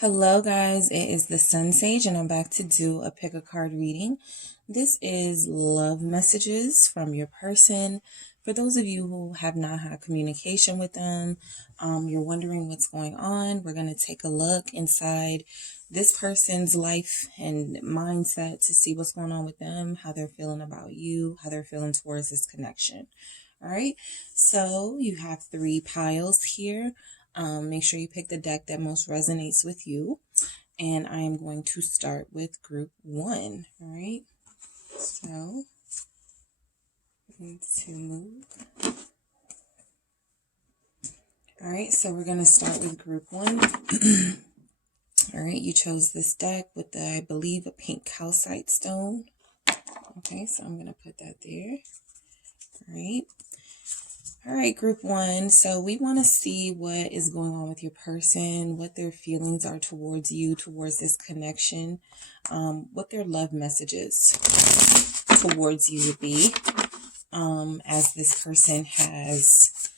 Hello guys, it is the Sun Sage and I'm back to do a pick a card reading. This is love messages from your person. For those of you who have not had communication with them, you're wondering what's going on, we're going to take a look inside this person's life and mindset to see what's going on with them, how they're feeling about you, how they're feeling towards this connection. All right, so you have 3 piles here. Make sure you pick the deck that most resonates with you. And I am going to start with group 1. All right. So, I'm going to move. All right. So, we're going to start with group 1. All right. You chose this deck with, I believe, a pink calcite stone. Okay. So, I'm going to put that there. All right. All right, group 1. So we want to see what is going on with your person, what their feelings are towards you, towards this connection, what their love messages towards you would be, as this person has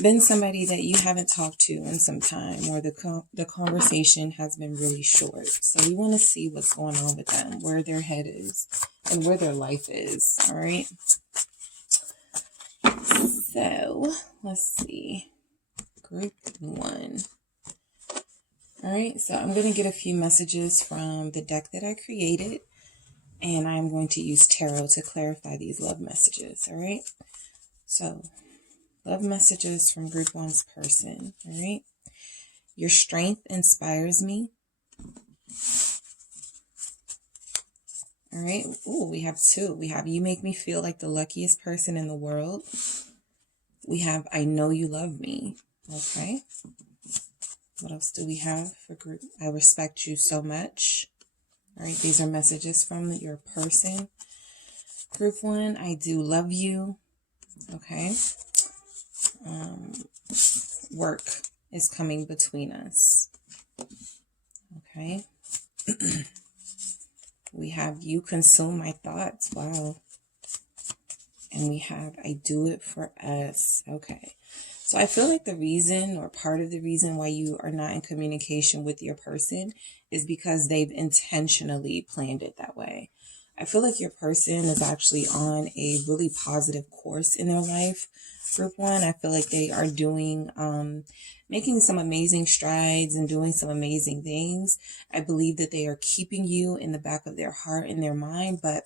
been somebody that you haven't talked to in some time, or the conversation has been really short. So we want to see what's going on with them, where their head is, and where their life is. All right. So, let's see, group 1. All right, so I'm going to get a few messages from the deck that I created, and I'm going to use tarot to clarify these love messages, all right? So, love messages from group 1's person, all right? Your strength inspires me. All right, ooh, we have 2. We have you make me feel like the luckiest person in the world. We have, I know you love me. Okay. What else do we have for group? I respect you so much. All right. These are messages from your person. Group 1, I do love you. Okay. Work is coming between us. Okay. We have you consume my thoughts. Wow. And we have, I do it for us. Okay. So I feel like the reason, or part of the reason why you are not in communication with your person is because they've intentionally planned it that way. I feel like your person is actually on a really positive course in their life. Group 1, I feel like they are doing, making some amazing strides and doing some amazing things. I believe that they are keeping you in the back of their heart and their mind, but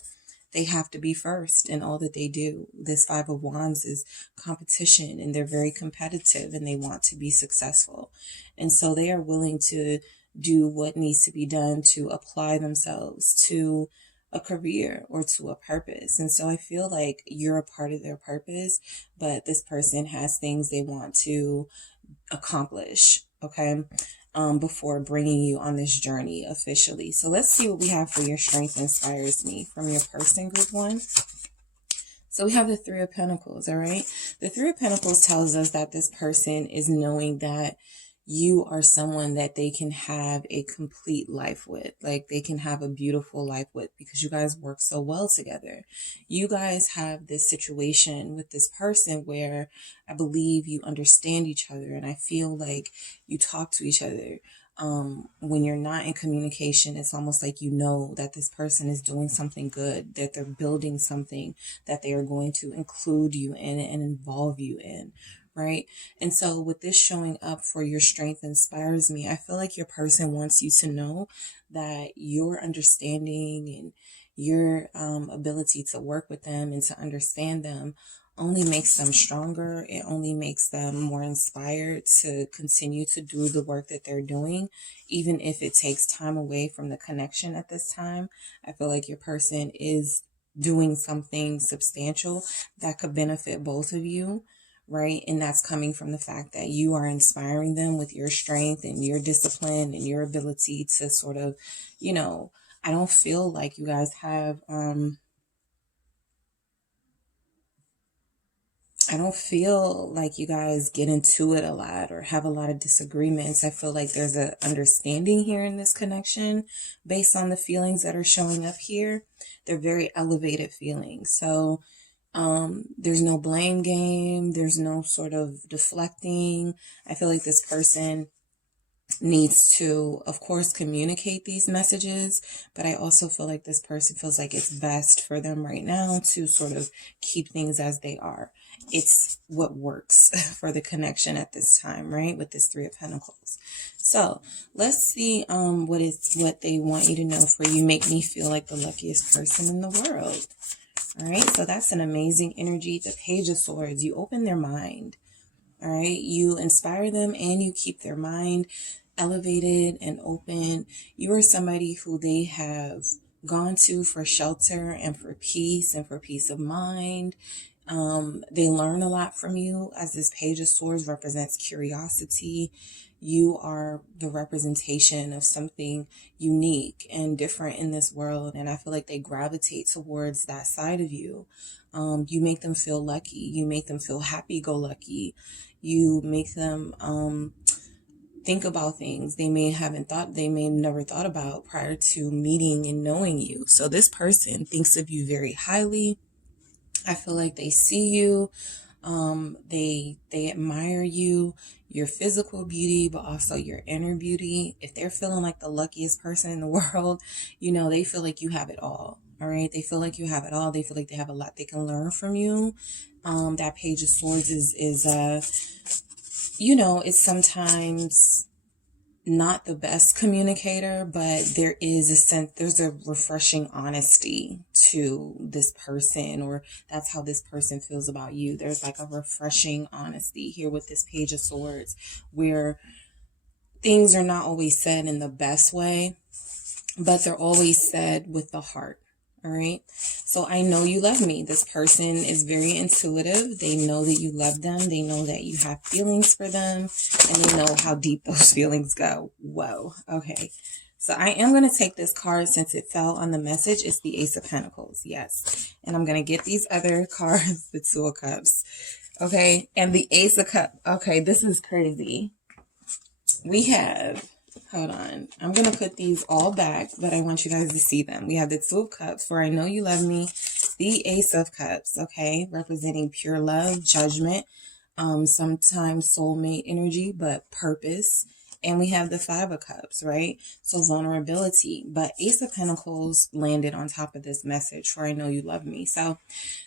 they have to be first in all that they do. This 5 of Wands is competition, and they're very competitive and they want to be successful. And so they are willing to do what needs to be done to apply themselves to a career or to a purpose. And so I feel like you're a part of their purpose, but this person has things they want to accomplish. Okay. Before bringing you on this journey officially. So let's see what we have for your strength inspires me from your person, group 1. So we have the 3 of Pentacles, all right? The 3 of Pentacles tells us that this person is knowing that you are someone that they can have a complete life with. Like they can have a beautiful life with, because you guys work so well together. You guys have this situation with this person where I believe you understand each other, and I feel like you talk to each other. When you're not in communication, it's almost like you know that this person is doing something good, that they're building something that they are going to include you in and involve you in. Right. And so with this showing up for your strength inspires me, I feel like your person wants you to know that your understanding and your ability to work with them and to understand them only makes them stronger. It only makes them more inspired to continue to do the work that they're doing, even if it takes time away from the connection at this time. I feel like your person is doing something substantial that could benefit both of you. Right. And that's coming from the fact that you are inspiring them with your strength and your discipline and your ability to sort of, I don't feel like you guys have, I don't feel like you guys get into it a lot or have a lot of disagreements. I feel like there's a understanding here in this connection based on the feelings that are showing up here. They're very elevated feelings. So, there's no blame game. There's no sort of deflecting. I feel like this person needs to, of course, communicate these messages, but I also feel like this person feels like it's best for them right now to sort of keep things as they are. It's what works for the connection at this time, right? With this Three of Pentacles. So let's see what they want you to know for you. Make me feel like the luckiest person in the world. All right, so that's an amazing energy. The Page of Swords, you open their mind. All right, you inspire them and you keep their mind elevated and open. You are somebody who they have gone to for shelter and for peace of mind. They learn a lot from you, as this Page of Swords represents curiosity. You are the representation of something unique and different in this world, and I feel like they gravitate towards that side of you. You make them feel lucky. You make them feel happy-go-lucky. You make them think about things they may never thought about prior to meeting and knowing you. So this person thinks of you very highly. I feel like they see you. They admire you, your physical beauty, but also your inner beauty. If they're feeling like the luckiest person in the world, you know, they feel like you have it all. All right. They feel like you have it all. They feel like they have a lot they can learn from you. That Page of Swords you know, it's sometimes not the best communicator, but there is there's a refreshing honesty to this person, or that's how this person feels about you. There's like a refreshing honesty here with this Page of Swords, where things are not always said in the best way, but they're always said with the heart. All right. So I know you love me. This person is very intuitive. They know that you love them. They know that you have feelings for them, and they know how deep those feelings go. Whoa. Okay. So I am going to take this card since it fell on the message. It's the Ace of Pentacles. Yes. And I'm going to get these other cards, the Two of Cups. Okay. And the Ace of Cups. Okay. This is crazy. We have, hold on, I'm going to put these all back, but I want you guys to see them. We have the Two of Cups, for I know you love me. The Ace of Cups, okay, representing pure love, judgment, sometimes soulmate energy, but purpose. And we have the Five of Cups, right? So vulnerability. But Ace of Pentacles landed on top of this message, for I know you love me. So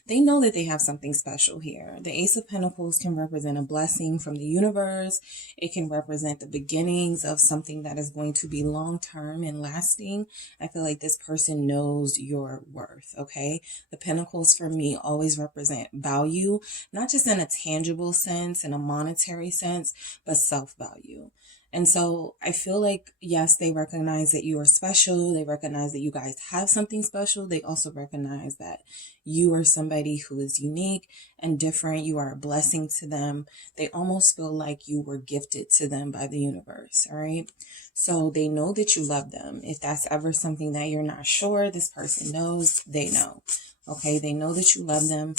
they know that they have something special here. The Ace of Pentacles can represent a blessing from the universe. It can represent the beginnings of something that is going to be long-term and lasting. I feel like this person knows your worth, okay? The Pentacles for me always represent value, not just in a tangible sense, in a monetary sense, but self-value. And so I feel like, yes, they recognize that you are special. They recognize that you guys have something special. They also recognize that you are somebody who is unique and different. You are a blessing to them. They almost feel like you were gifted to them by the universe. All right. So they know that you love them. If that's ever something that you're not sure, this person knows, they know. Okay. They know that you love them.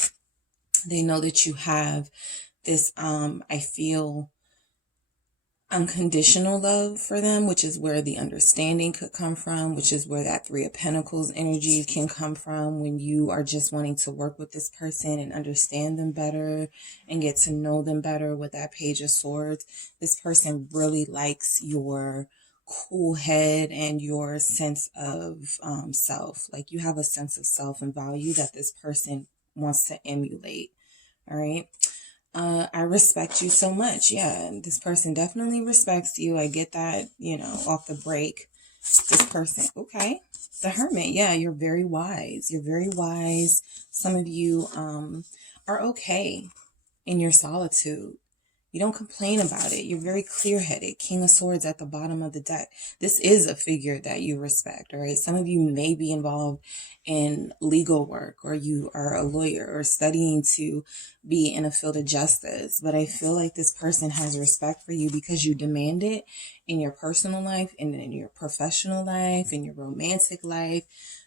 They know that you have this, I feel, unconditional love for them, which is where the understanding could come from, which is where that Three of Pentacles energy can come from, when you are just wanting to work with this person and understand them better and get to know them better with that Page of Swords. This person really likes your cool head and your sense of self. Like, you have a sense of self and value that this person wants to emulate. All right. I respect you so much. Yeah, this person definitely respects you. I get that, you know, off the break. This person, okay. The Hermit, yeah, you're very wise. You're very wise. Some of you are okay in your solitude. You don't complain about it. You're very clear-headed. King of Swords at the bottom of the deck. This is a figure that you respect, all right? Some of you may be involved in legal work, or you are a lawyer or studying to be in a field of justice. But I feel like this person has respect for you because you demand it in your personal life and in your professional life, in your romantic life.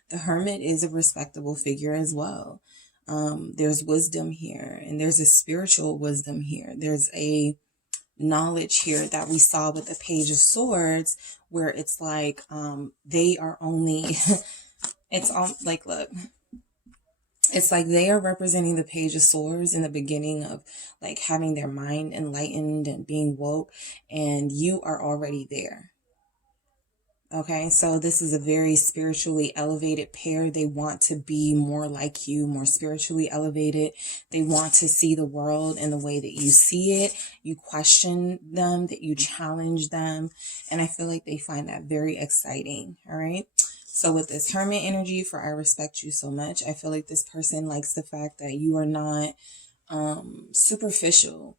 The Hermit is a respectable figure as well. There's wisdom here, and there's a spiritual wisdom here. There's a knowledge here that we saw with the Page of Swords, where it's like, they are only, it's all like, look, It's like they are representing the Page of Swords in the beginning of like having their mind enlightened and being woke, and you are already there. Okay, so this is a very spiritually elevated pair. They want to be more like you, more spiritually elevated. They want to see the world in the way that you see it. You question them, that you challenge them. And I feel like they find that very exciting. All right. So with this Hermit energy for I respect you so much, I feel like this person likes the fact that you are not superficial.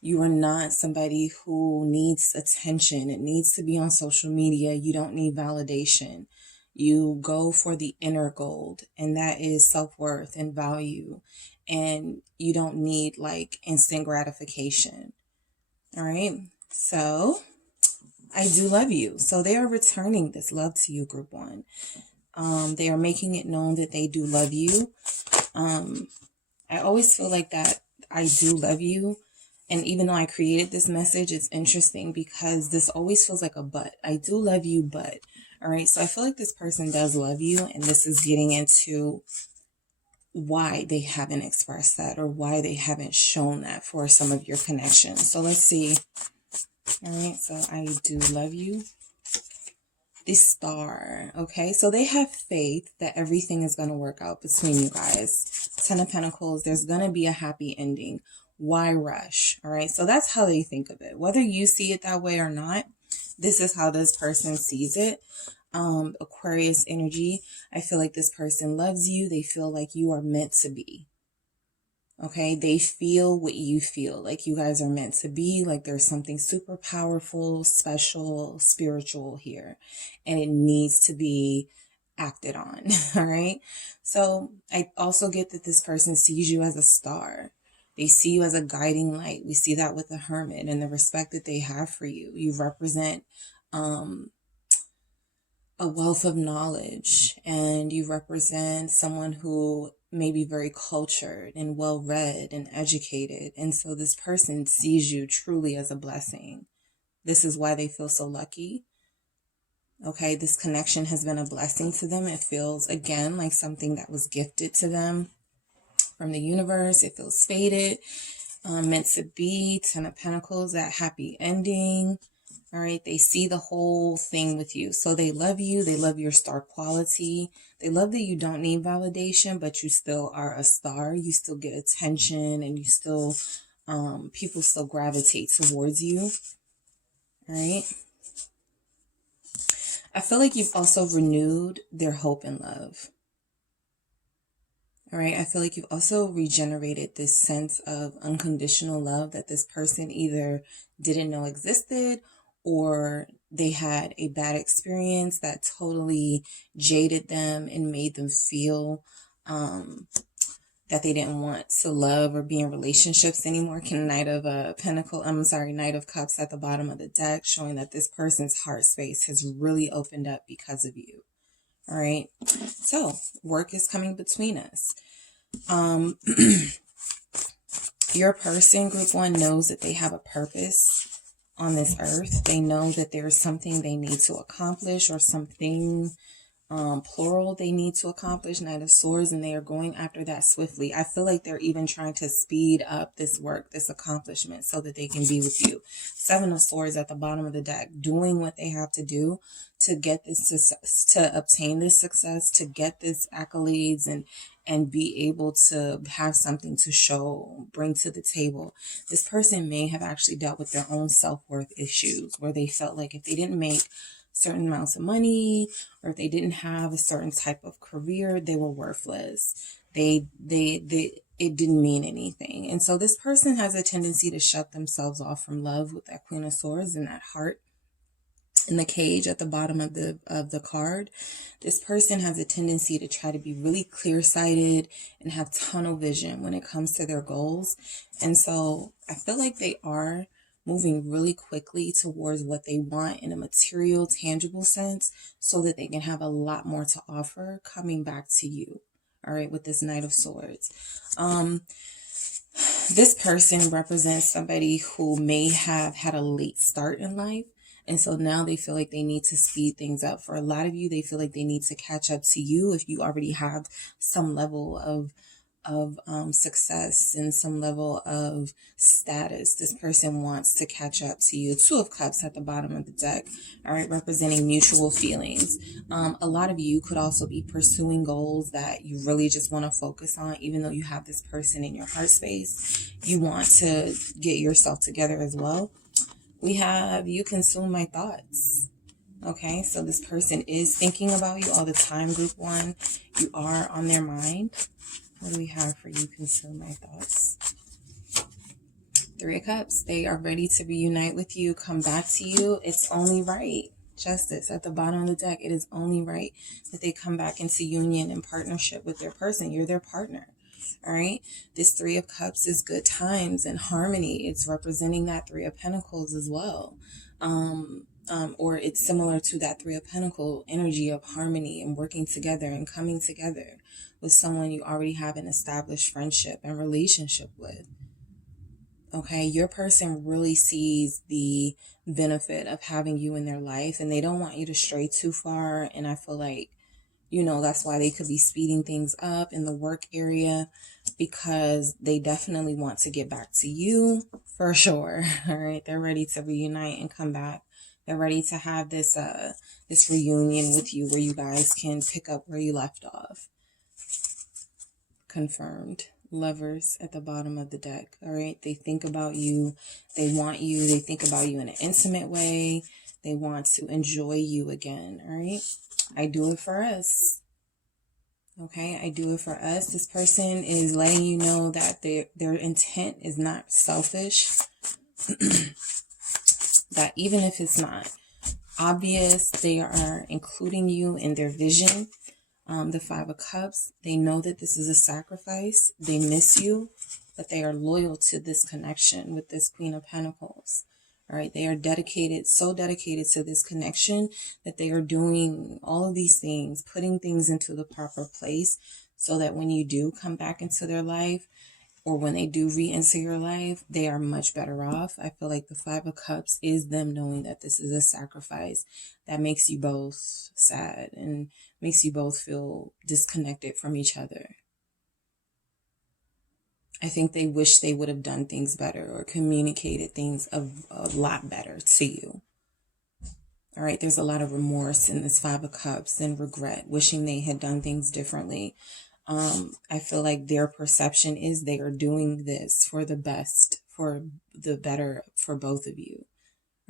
You are not somebody who needs attention. It needs to be on social media. You don't need validation. You go for the inner gold, and that is self-worth and value. And you don't need like instant gratification. All right. So I do love you. So they are returning this love to you, group one. They are making it known that they do love you. I always feel like that I do love you. And even though I created this message, it's interesting because this always feels like a but. I do love you, but. All right. So I feel like this person does love you. And this is getting into why they haven't expressed that or why they haven't shown that for some of your connections. So let's see. All right. So I do love you. The Star. Okay. So they have faith that everything is going to work out between you guys. 10 of Pentacles. There's going to be a happy ending. Why rush? All right. So that's how they think of it. Whether you see it that way or not, this is how this person sees it. Aquarius energy. I feel like this person loves you. They feel like you are meant to be. Okay. They feel what you feel, like you guys are meant to be, like there's something super powerful, special, spiritual here, and it needs to be acted on. All right. So I also get that this person sees you as a star. They see you as a guiding light. We see that with the Hermit and the respect that they have for you. You represent a wealth of knowledge, and you represent someone who may be very cultured and well-read and educated. And so this person sees you truly as a blessing. This is why they feel so lucky. Okay, this connection has been a blessing to them. It feels, again, like something that was gifted to them from the universe. It feels fated, meant to be. 10 of Pentacles, that happy ending. All right, they see the whole thing with you. So they love you. They love your star quality. They love that you don't need validation, but you still are a star. You still get attention, and you still, people still gravitate towards you. All right. I feel like you've also renewed their hope and love. All right. I feel like you've also regenerated this sense of unconditional love that this person either didn't know existed, or they had a bad experience that totally jaded them and made them feel that they didn't want to love or be in relationships anymore. Knight of Knight of Cups at the bottom of the deck, showing that this person's heart space has really opened up because of you. All right. So work is coming between us. Your person, group one, knows that they have a purpose on this earth. They know that there's something they need to accomplish, or something plural they need to accomplish. Knight of Swords, and they are going after that swiftly. I feel like they're even trying to speed up this work, this accomplishment, so that they can be with you. 7 of Swords at the bottom of the deck, doing what they have to do to get this success, to obtain this success, to get this accolades, and be able to have something to show, bring to the table. This person may have actually dealt with their own self-worth issues, where they felt like if they didn't make certain amounts of money, or if they didn't have a certain type of career, they were worthless. It didn't mean anything. And so this person has a tendency to shut themselves off from love with that Queen of Swords and that heart in the cage at the bottom of the card. This person has a tendency to try to be really clear-sighted and have tunnel vision when it comes to their goals. And so I feel like they are moving really quickly towards what they want in a material, tangible sense, so that they can have a lot more to offer coming back to you. All right, with this Knight of Swords. This person represents somebody who may have had a late start in life. And so now they feel like they need to speed things up. For a lot of you, they feel like they need to catch up to you if you already have some level of success and some level of status. This person wants to catch up to you. Two of Cups at the bottom of the deck, all right, representing mutual feelings. A lot of you could also be pursuing goals that you really just want to focus on, even though you have this person in your heart space. You want to get yourself together as well. We have you consume my thoughts. Okay, so this person is thinking about you all the time, group 1. You are on their mind. What do we have for you, consume my thoughts? 3 of Cups. They are ready to reunite with you, come back to you. It's only right. Justice at the bottom of the deck. It is only right that they come back into union and partnership with their person. You're their partner. All right. This 3 of Cups is good times and harmony. It's representing that 3 of Pentacles as well. Or it's similar to that 3 of Pentacles energy of harmony and working together and coming together with someone you already have an established friendship and relationship with. Okay, your person really sees the benefit of having you in their life, and they don't want you to stray too far. And I feel like, that's why they could be speeding things up in the work area, because they definitely want to get back to you for sure. All right, they're ready to reunite and come back. They're ready to have this reunion with you where you guys can pick up where you left off. Confirmed. Lovers at the bottom of the deck. All right. They think about you. They want you. They think about you in an intimate way. They want to enjoy you again. All right. I do it for us. Okay. I do it for us. This person is letting you know that their intent is not selfish. That even if it's not obvious, they are including you in their vision. The 5 of Cups, they know that this is a sacrifice. They miss you, but they are loyal to this connection with this Queen of Pentacles. All right, they are dedicated, so dedicated to this connection that they are doing all of these things, putting things into the proper place so that when you do come back into their life, or when they do re-enter your life, they are much better off. I feel like the 5 of Cups is them knowing that this is a sacrifice that makes you both sad and makes you both feel disconnected from each other. I think they wish they would have done things better or communicated things a lot better to you. All right, there's a lot of remorse in this 5 of Cups and regret, wishing they had done things differently. I feel like their perception is they are doing this for the best, for the better for both of you.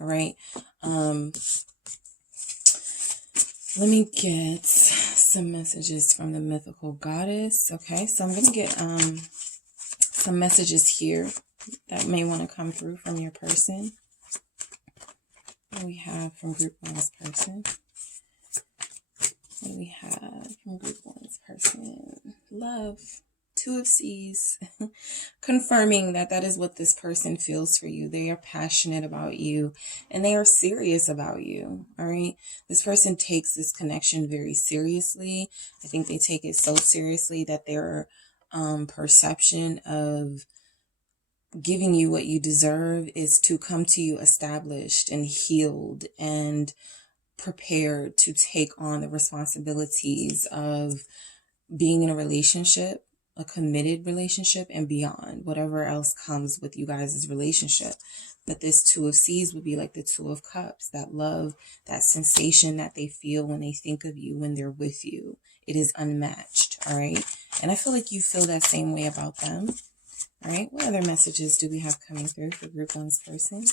All right. Let me get some messages from the mythical goddess. Okay, so I'm going to get some messages here that may want to come through from your person. What do we have from group 1's person? What do we have from group 1's person? Love. 2 of C's. Confirming that is what this person feels for you. They are passionate about you and they are serious about you. All right. This person takes this connection very seriously. I think they take it so seriously that their perception of giving you what you deserve is to come to you established and healed and prepared to take on the responsibilities of being in a relationship, a committed relationship, and beyond, whatever else comes with you guys' relationship. But this 2 of C's would be like the 2 of Cups, that love, that sensation that they feel when they think of you, when they're with you. It is unmatched, all right? And I feel like you feel that same way about them, all right? What other messages do we have coming through for group 1's person?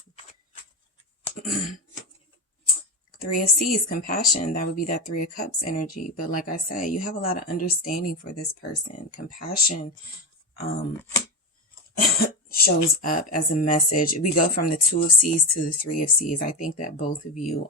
3 of C's, compassion. That would be that 3 of Cups energy. But like I said, you have a lot of understanding for this person. Compassion shows up as a message. We go from the 2 of C's to the 3 of C's. I think that both of you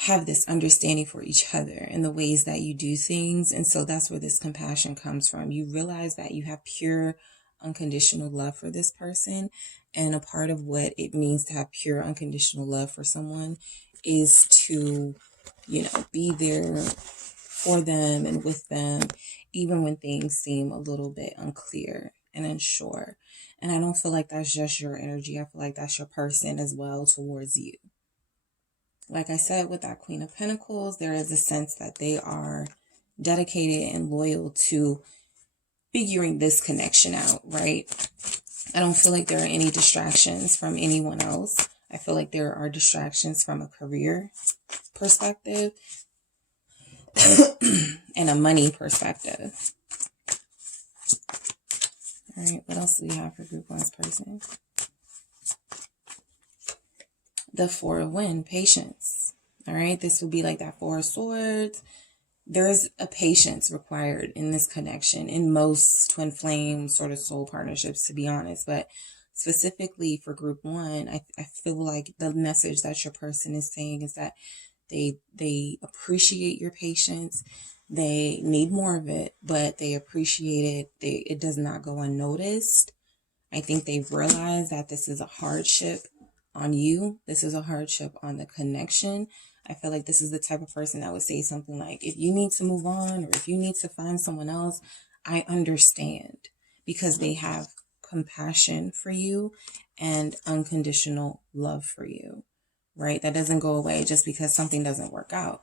have this understanding for each other and the ways that you do things. And so that's where this compassion comes from. You realize that you have pure, unconditional love for this person. And a part of what it means to have pure, unconditional love for someone is to, be there for them and with them, even when things seem a little bit unclear and unsure. And I don't feel like that's just your energy. I feel like that's your person as well towards you. Like I said, with that Queen of Pentacles, there is a sense that they are dedicated and loyal to figuring this connection out, right? I don't feel like there are any distractions from anyone else. I feel like there are distractions from a career perspective and a money perspective. All right, what else do we have for Group 1's person? The Four of Wands, patience. All right, this would be like that Four of Swords. There's a patience required in this connection in most twin flame sort of soul partnerships, to be honest. But specifically for Group 1, I feel like the message that your person is saying is that they appreciate your patience. They need more of it, but they appreciate it. It does not go unnoticed. I think they've realized that this is a hardship on you. This is a hardship on the connection. I feel like this is the type of person that would say something like, if you need to move on or if you need to find someone else, I understand, because they have compassion for you and unconditional love for you, right? That doesn't go away just because something doesn't work out.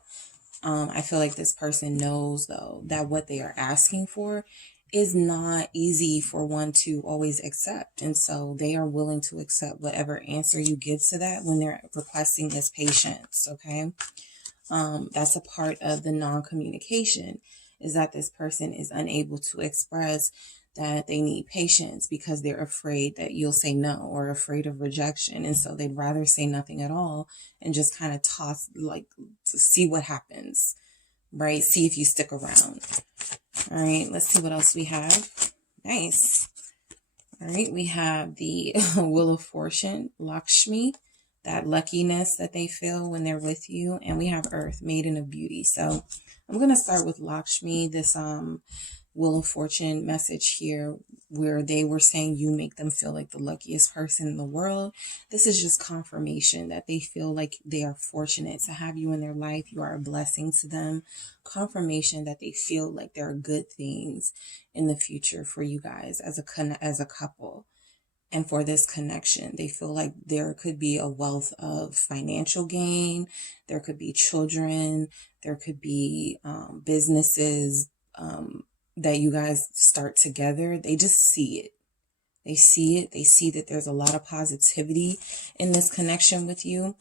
I feel like this person knows, though, that what they are asking for is not easy for one to always accept. And so they are willing to accept whatever answer you give to that when they're requesting this patience, okay? That's a part of the non-communication, is that this person is unable to express that they need patience because they're afraid that you'll say no or afraid of rejection. And so they'd rather say nothing at all and just kind of toss, like, to see what happens, right? See if you stick around. All right, let's see what else we have. Nice. All right, we have the Wheel of Fortune, Lakshmi, that luckiness that they feel when they're with you. And we have Earth, Maiden of Beauty. So I'm going to start with Lakshmi, this Wheel of Fortune message here, where they were saying you make them feel like the luckiest person in the world. This is just confirmation that they feel like they are fortunate to have you in their life. You are a blessing to them. Confirmation that they feel like there are good things in the future for you guys as a couple. And for this connection, they feel like there could be a wealth of financial gain. There could be children. There could be businesses that you guys start together. They just see it. They see it. They see that there's a lot of positivity in this connection with you.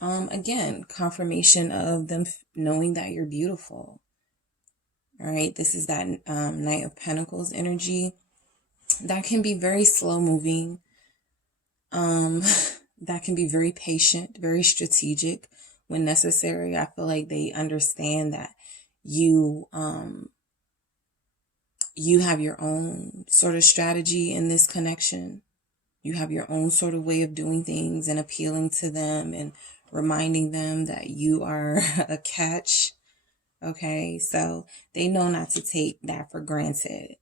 Again, confirmation of them knowing that you're beautiful. All right. This is that Knight of Pentacles energy. That can be very slow moving. That can be very patient, very strategic when necessary. I feel like they understand that you have your own sort of strategy in this connection. You have your own sort of way of doing things and appealing to them and reminding them that you are a catch. Okay, so they know not to take that for granted.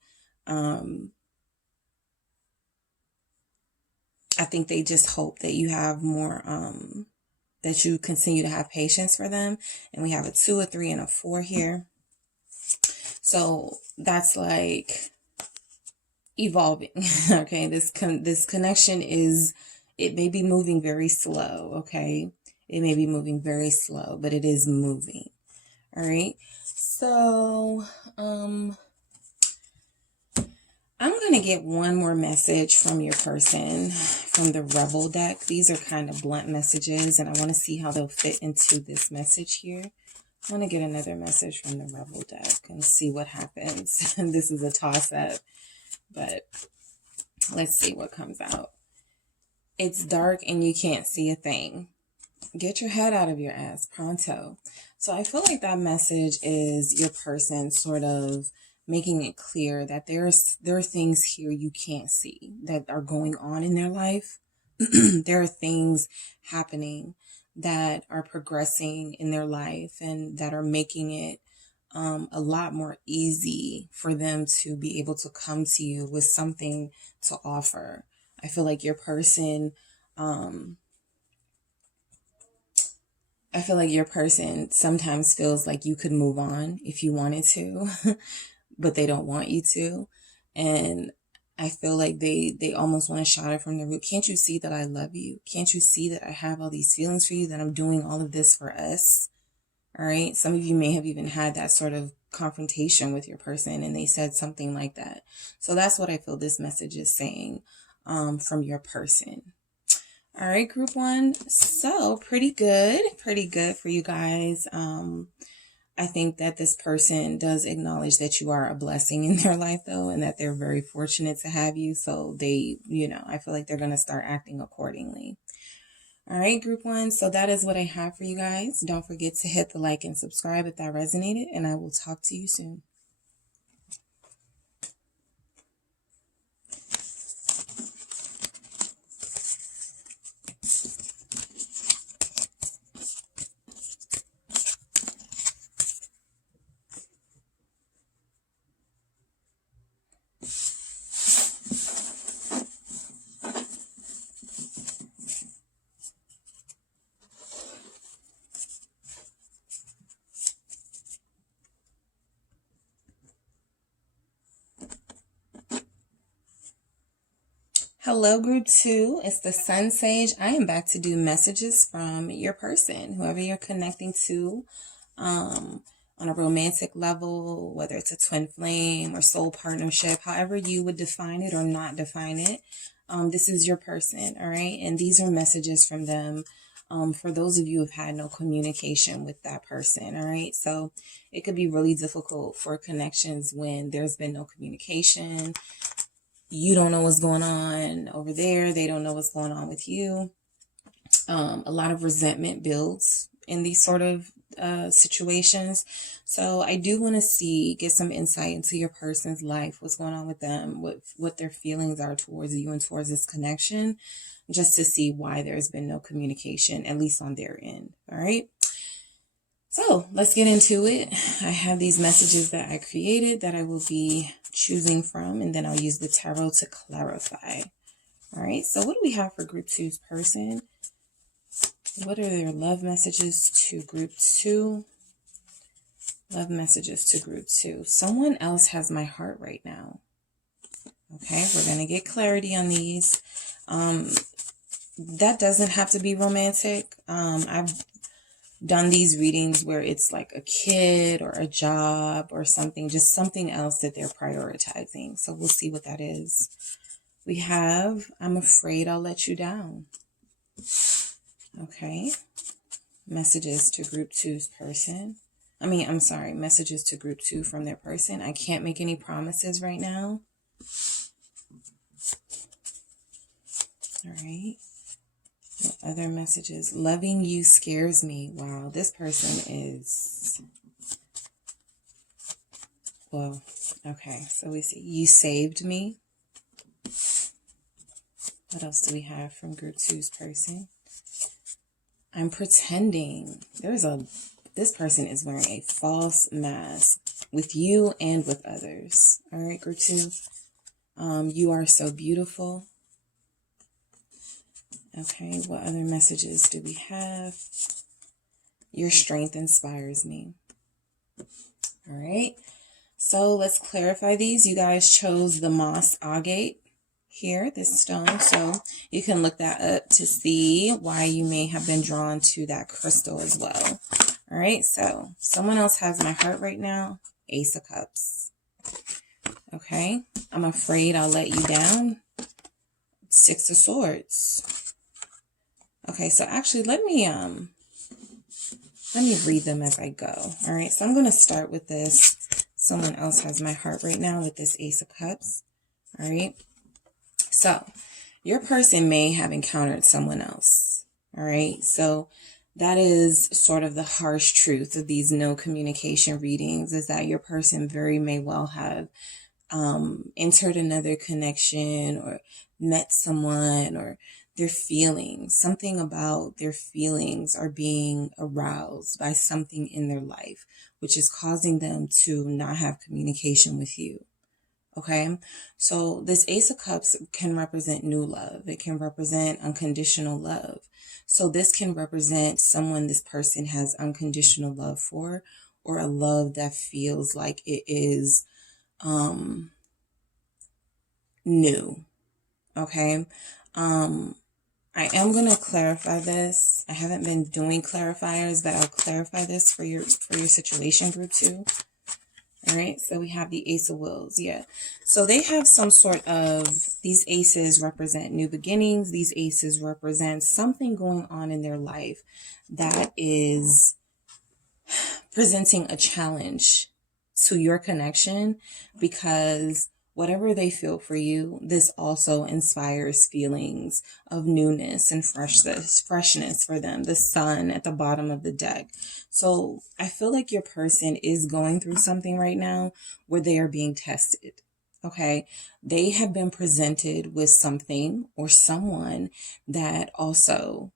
I think they just hope that you have more, that you continue to have patience for them. And we have a 2, a 3, and a 4 here. So that's like evolving. Okay, this connection it may be moving very slow. Okay, it may be moving very slow, but it is moving. All right. So I'm going to get one more message from your person from the Rebel deck. These are kind of blunt messages, and I want to see how they'll fit into this message here. I want to get another message from the Rebel deck and see what happens. This is a toss-up, but let's see what comes out. It's dark and you can't see a thing. Get your head out of your ass pronto. So I feel like that message is your person sort of making it clear that there are things here you can't see that are going on in their life. There are things happening that are progressing in their life and that are making it a lot more easy for them to be able to come to you with something to offer. I feel like your person, sometimes feels like you could move on if you wanted to, but they don't want you to. And I feel like they almost want to shout it from the roof. Can't you see that I love you? Can't you see that I have all these feelings for you, that I'm doing all of this for us? All right. Some of you may have even had that sort of confrontation with your person and they said something like that. So that's what I feel this message is saying from your person. All right, group one. So pretty good for you guys. I think that this person does acknowledge that you are a blessing in their life, though, and that they're very fortunate to have you. So they, I feel like they're going to start acting accordingly. All right, group one. So that is what I have for you guys. Don't forget to hit the like and subscribe if that resonated, and I will talk to you soon. Hello, group two. It's the Sun Sage. I am back to do messages from your person, whoever you're connecting to, on a romantic level, whether it's a twin flame or soul partnership, however you would define it or not define it. This is your person, all right? And these are messages from them for those of you who've had no communication with that person, all right? So it could be really difficult for connections when there's been no communication. You don't know what's going on over there. They don't know what's going on with you. A lot of resentment builds in these sort of situations. So I do want to get some insight into your person's life, what's going on with them, what their feelings are towards you and towards this connection, just to see why there's been no communication, at least on their end. All right. So let's get into it. I have these messages that I created that I will be choosing from, and then I'll use the tarot to clarify. All right. So what do we have for group two's person? What are their love messages to group two? Love messages to group two. Someone else has my heart right now. Okay. We're going to get clarity on these. That doesn't have to be romantic. I've done these readings where it's like a kid or a job or something, just something else that they're prioritizing. So we'll see what that is. We have, I'm afraid I'll let you down. Okay. Messages to group two's person. Messages to group two from their person. I can't make any promises right now. All right. What other messages? Loving you scares me. Wow, this person is... Well, okay. So we see you saved me. What else do we have from group two's person? I'm pretending. This person is wearing a false mask with you and with others. All right, group two. You are so beautiful. Okay, what other messages do we have? Your strength inspires me. All right, so let's clarify these. You guys chose the moss agate here, this stone. So you can look that up to see why you may have been drawn to that crystal as well. All right, so someone else has my heart right now. Ace of Cups. Okay, I'm afraid I'll let you down. Six of Swords. Okay, so actually let me read them as I go. All right, so I'm going to start with this. Someone else has my heart right now with this Ace of Cups. All right, so your person may have encountered someone else. All right, so that is sort of the harsh truth of these no communication readings, is that your person very may well have entered another connection or met someone, or something about their feelings are being aroused by something in their life, which is causing them to not have communication with you. Okay, so this Ace of Cups can represent new love. It can represent unconditional love. So this can represent someone this person has unconditional love for, or a love that feels like it is new. Okay. I am going to clarify this. I haven't been doing clarifiers, but I'll clarify this for your situation, group 2. All right, so we have the Ace of Wheels. Yeah, so they have some sort of, these aces represent new beginnings. These aces represent something going on in their life that is presenting a challenge to your connection, because whatever they feel for you, this also inspires feelings of newness and freshness for them. The Sun at the bottom of the deck. So I feel like your person is going through something right now where they are being tested. Okay. They have been presented with something or someone that also,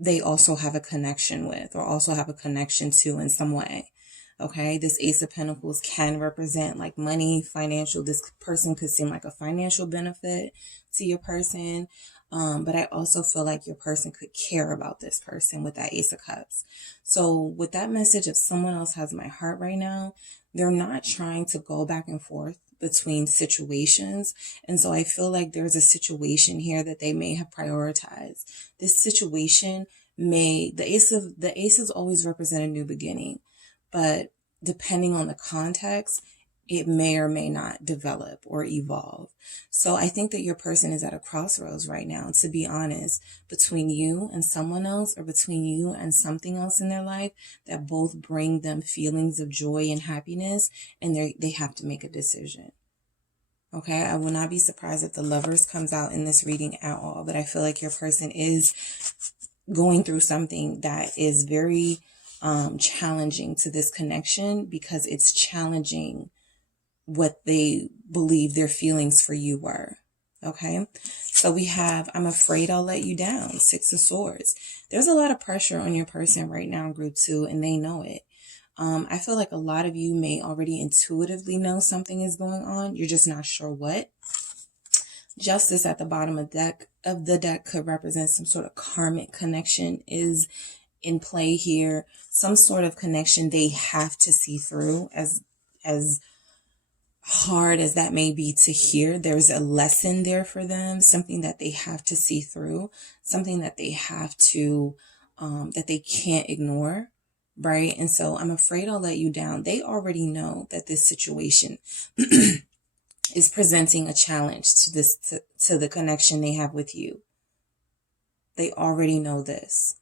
they also have a connection with, or also have a connection to in some way. Okay, this Ace of Pentacles can represent like money, financial. This person could seem like a financial benefit to your person. But I also feel like your person could care about this person with that Ace of Cups. So with that message, if someone else has my heart right now, they're not trying to go back and forth between situations. And so I feel like there's a situation here that they may have prioritized. This situation may, the aces always represent a new beginning. But depending on the context, it may or may not develop or evolve. So I think that your person is at a crossroads right now, to be honest, between you and someone else, or between you and something else in their life that both bring them feelings of joy and happiness, and they have to make a decision. Okay, I will not be surprised if the Lovers comes out in this reading at all, but I feel like your person is going through something that is very challenging to this connection, because it's challenging what they believe their feelings for you were. Okay, so we have, I'm afraid I'll let you down, 6 of Swords. There's a lot of pressure on your person right now in group 2, and they know it. I feel like a lot of you may already intuitively know something is going on. You're just not sure what. Justice at the bottom of the deck could represent some sort of karmic connection is in play here. Some sort of connection they have to see through, as hard as that may be to hear. There's a lesson there for them, something that they have to see through, something that they have to, that they can't ignore, right? And so I'm afraid I'll let you down. They already know that this situation is presenting a challenge to this, to the connection they have with you. They already know this.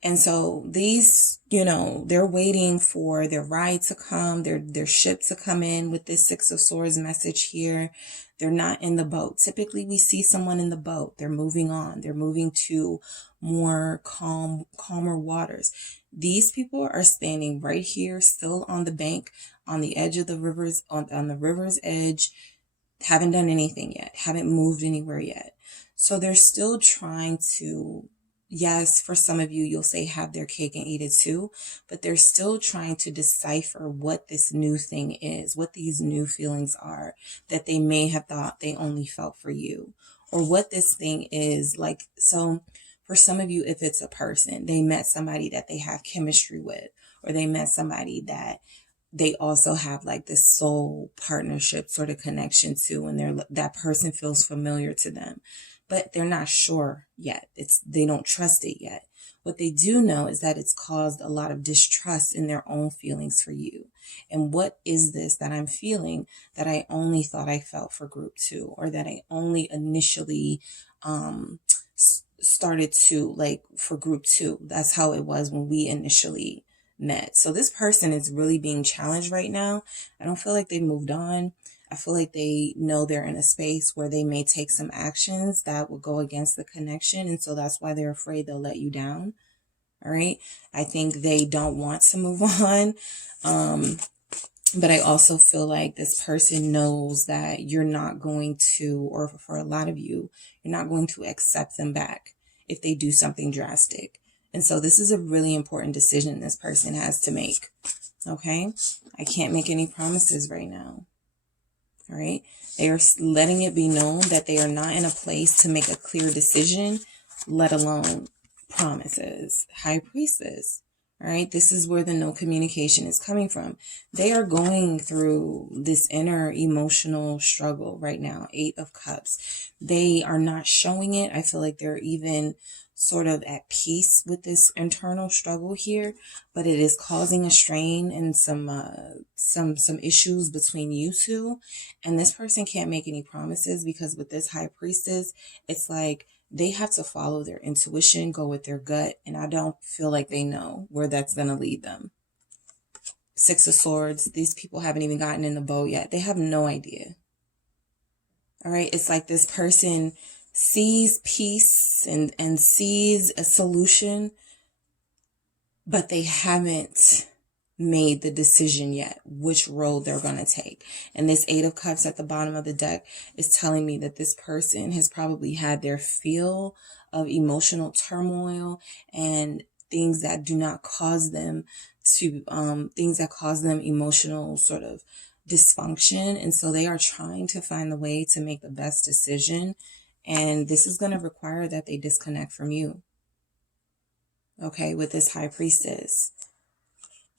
And so these, they're waiting for their ride to come, their ship to come in with this 6 of Swords message here. They're not in the boat. Typically we see someone in the boat. They're moving on. They're moving to more calmer waters. These people are standing right here, still on the bank, on the edge of the rivers, on the river's edge, haven't done anything yet, haven't moved anywhere yet. So they're still trying to, yes, for some of you, you'll say have their cake and eat it too, but they're still trying to decipher what this new thing is, what these new feelings are that they may have thought they only felt for you, or what this thing is like. So for some of you, if it's a person, they met somebody that they have chemistry with, or they met somebody that they also have like this soul partnership sort of connection to, and that person feels familiar to them, but they're not sure yet. They don't trust it yet. What they do know is that it's caused a lot of distrust in their own feelings for you. And what is this that I'm feeling that I only thought I felt for group 2, or that I only initially started to like for group 2? That's how it was when we initially met. So this person is really being challenged right now. I don't feel like they moved on. I feel like they know they're in a space where they may take some actions that will go against the connection. And so that's why they're afraid they'll let you down. All right. I think they don't want to move on. But I also feel like this person knows that you're not going to, or for a lot of you, you're not going to accept them back if they do something drastic. And so this is a really important decision this person has to make. Okay. I can't make any promises right now. All right. They are letting it be known that they are not in a place to make a clear decision, let alone promises. High Priestess. All right, this is where the no communication is coming from. They are going through this inner emotional struggle right now. 8 of Cups. They are not showing it. I feel like they're even sort of at peace with this internal struggle here, but it is causing a strain and some issues between you two. And this person can't make any promises because with this High Priestess, it's like they have to follow their intuition, go with their gut, and I don't feel like they know where that's going to lead them. 6 of Swords, these people haven't even gotten in the boat yet. They have no idea. All right, it's like this person sees peace and sees a solution, but they haven't made the decision yet which road they're going to take. And this 8 of Cups at the bottom of the deck is telling me that this person has probably had their fill of emotional turmoil and things that do not cause them to things that cause them emotional sort of dysfunction. And so they are trying to find the way to make the best decision, and this is going to require that they disconnect from you. Okay, with this High Priestess.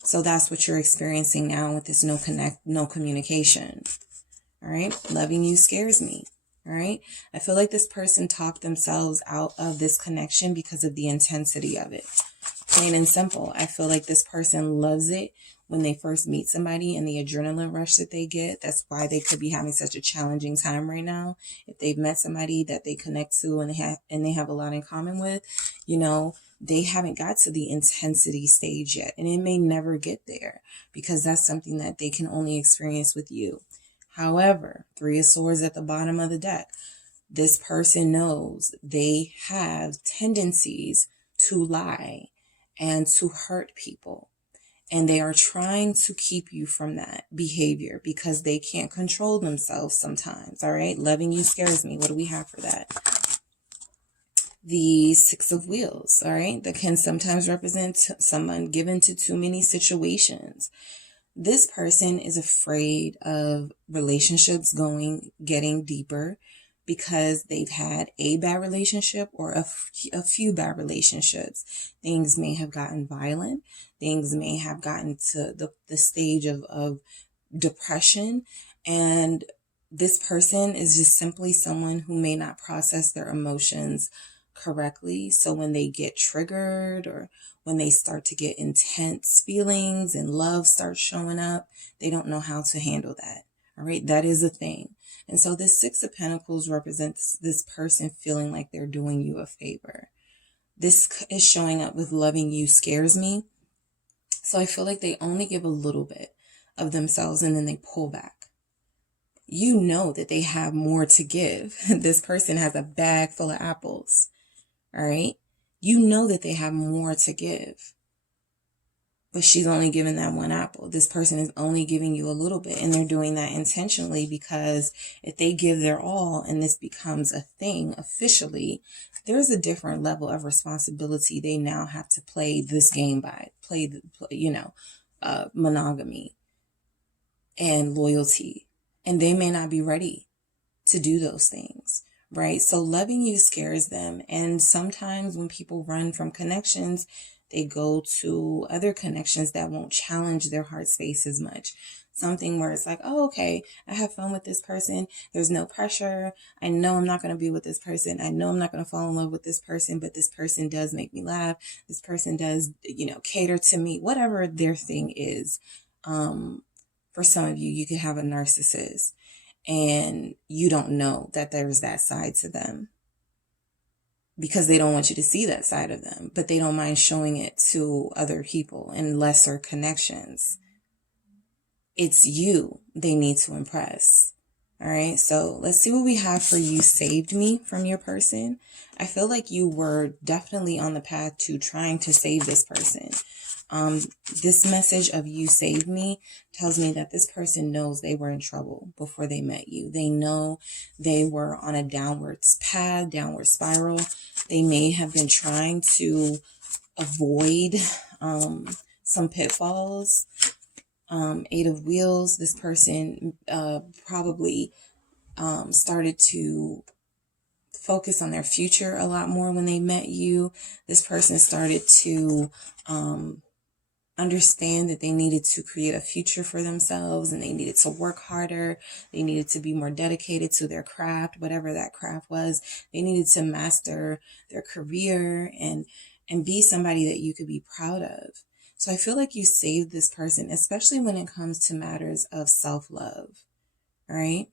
So that's what you're experiencing now with this no communication. All right. Loving you scares me. All right. I feel like this person talked themselves out of this connection because of the intensity of it. Plain and simple. I feel like this person loves it when they first meet somebody and the adrenaline rush that they get. That's why they could be having such a challenging time right now. If they've met somebody that they connect to and they have a lot in common with, you know, they haven't got to the intensity stage yet. And it may never get there because that's something that they can only experience with you. However, 3 of Swords at the bottom of the deck. This person knows they have tendencies to lie and to hurt people. And they are trying to keep you from that behavior because they can't control themselves sometimes. All right. Loving you scares me. What do we have for that? The 6 of Wheels. All right. That can sometimes represent someone given to too many situations. This person is afraid of relationships getting deeper because they've had a bad relationship or a few bad relationships. Things may have gotten violent. Things may have gotten to the stage of depression. And this person is just simply someone who may not process their emotions correctly. So when they get triggered or when they start to get intense feelings and love starts showing up, they don't know how to handle that. All right. That is a thing. And so this 6 of Pentacles represents this person feeling like they're doing you a favor. This is showing up with loving you scares me. So I feel like they only give a little bit of themselves and then they pull back. You know that they have more to give. This person has a bag full of apples. All right. You know that they have more to give. But she's only giving that one apple. This person is only giving you a little bit. And they're doing that intentionally because if they give their all and this becomes a thing officially, there's a different level of responsibility they now have to play this game by. Monogamy and loyalty. And they may not be ready to do those things. Right? So loving you scares them. And sometimes when people run from connections, they go to other connections that won't challenge their heart space as much. Something where it's like, oh, okay, I have fun with this person. There's no pressure. I know I'm not going to be with this person. I know I'm not going to fall in love with this person, but this person does make me laugh. This person does, cater to me, whatever their thing is. For some of you, you could have a narcissist and you don't know that there's that side to them, because they don't want you to see that side of them, but they don't mind showing it to other people in lesser connections. It's you they need to impress. All right. So let's see what we have for you saved me from your person. I feel like you were definitely on the path to trying to save this person. This message of you saved me tells me that this person knows they were in trouble before they met you. They know they were on a downward path, downward spiral. They may have been trying to avoid some pitfalls. 8 of Wheels, this person probably started to focus on their future a lot more when they met you. This person started to understand that they needed to create a future for themselves and they needed to work harder. They needed to be more dedicated to their craft, whatever that craft was. They needed to master their career and be somebody that you could be proud of. So I feel like you saved this person, especially when it comes to matters of self-love. All right.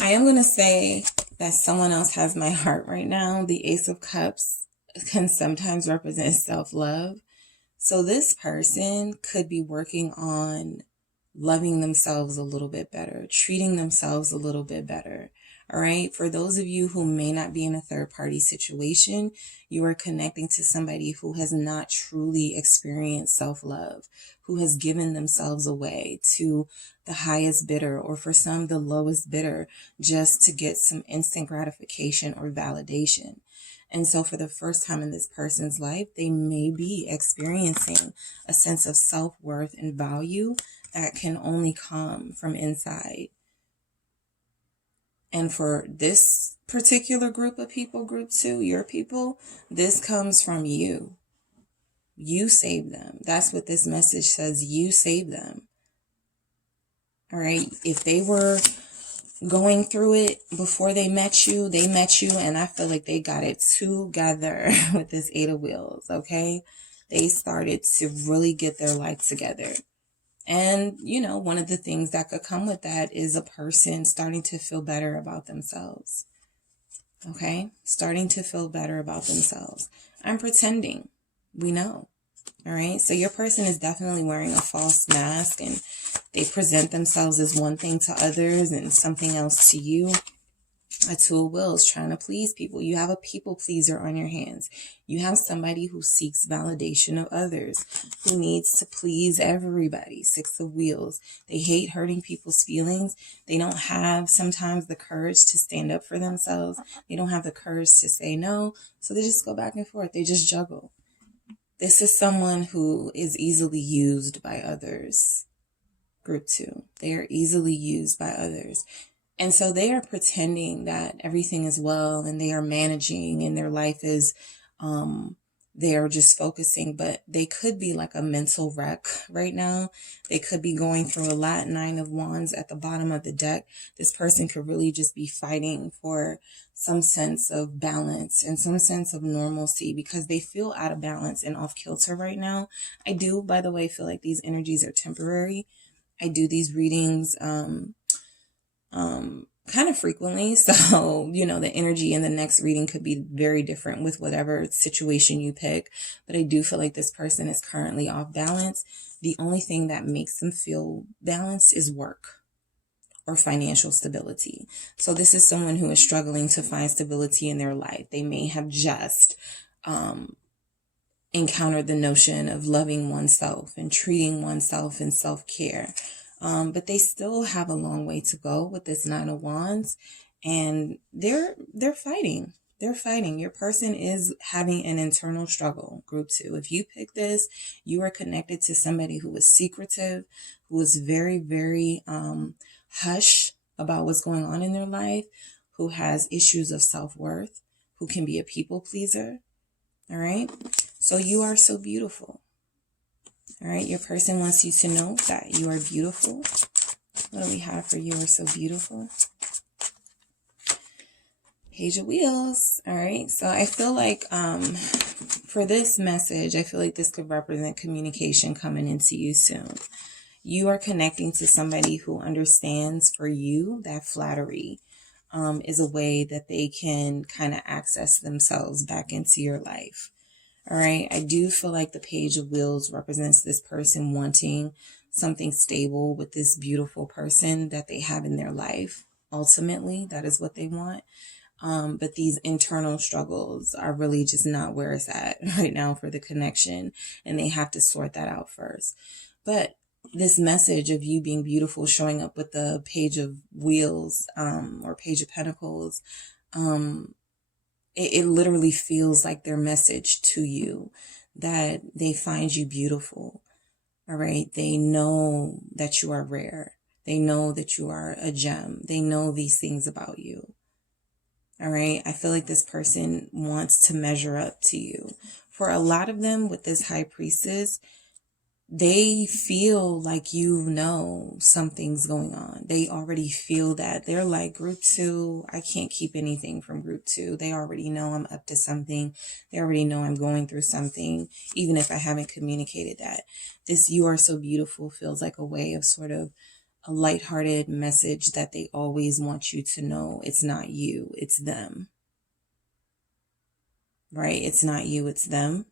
I am going to say that someone else has my heart right now. The Ace of Cups can sometimes represent self-love. So this person could be working on loving themselves a little bit better, treating themselves a little bit better. All right. For those of you who may not be in a third party situation, you are connecting to somebody who has not truly experienced self-love, who has given themselves away to the highest bidder, or for some, the lowest bidder, just to get some instant gratification or validation. And so for the first time in this person's life, they may be experiencing a sense of self-worth and value that can only come from inside. And for this particular group of people, group 2, your people, this comes from you. You saved them. That's what this message says. You saved them. All right. If they were going through it before they met you, and I feel like they got it together with this 8 of Wheels. Okay. They started to really get their life together. And, you know, one of the things that could come with that is a person starting to feel better about themselves. Okay. Starting to feel better about themselves. I'm pretending. We know. All right. So your person is definitely wearing a false mask and they present themselves as one thing to others and something else to you. A 2 of Wheels, trying to please people. You have a people pleaser on your hands. You have somebody who seeks validation of others, who needs to please everybody. 6 of Wheels. They hate hurting people's feelings. They don't have sometimes the courage to stand up for themselves. They don't have the courage to say no. So they just go back and forth. They just juggle. This is someone who is easily used by others. Group 2. They are easily used by others. And so they are pretending that everything is well and they are managing and their life is, they are just focusing, but they could be like a mental wreck right now. They could be going through a lot. 9 of Wands at the bottom of the deck. This person could really just be fighting for some sense of balance and some sense of normalcy because they feel out of balance and off kilter right now. I do, by the way, feel like these energies are temporary. I do these readings, kind of frequently. So, you know, the energy in the next reading could be very different with whatever situation you pick. But I do feel like this person is currently off balance. The only thing that makes them feel balanced is work or financial stability. So this is someone who is struggling to find stability in their life. They may have just, encountered the notion of loving oneself and treating oneself in self-care. But they still have a long way to go with this 9 of Wands, and they're fighting. They're fighting. Your person is having an internal struggle. Group 2. If you pick this, you are connected to somebody who is secretive, who is very, very hush about what's going on in their life, who has issues of self-worth, who can be a people pleaser. All right. So you are so beautiful. All right. Your person wants you to know that you are beautiful. What do we have for you are so beautiful? Page of Wheels. All right. So I feel like for this message, I feel like this could represent communication coming into you soon. You are connecting to somebody who understands for you that flattery is a way that they can kind of access themselves back into your life. All right. I do feel like the Page of Wheels represents this person wanting something stable with this beautiful person that they have in their life. Ultimately, that is what they want. But these internal struggles are really just not where it's at right now for the connection. And they have to sort that out first. But this message of you being beautiful showing up with the Page of Wheels or Page of Pentacles, it literally feels like their message to you that they find you beautiful. All right. They know that you are rare. They know that you are a gem. They know these things about you. All right. I feel like this person wants to measure up to you. for a lot of them with this High Priestess, they feel like something's going on. They already feel that. They're like, group 2, I can't keep anything from group 2. They already know I'm up to something. They already know I'm going through something, even if I haven't communicated that. This "you are so beautiful" feels like a way of sort of a lighthearted message that they always want you to know it's not you, it's them. Right? It's not you, it's them.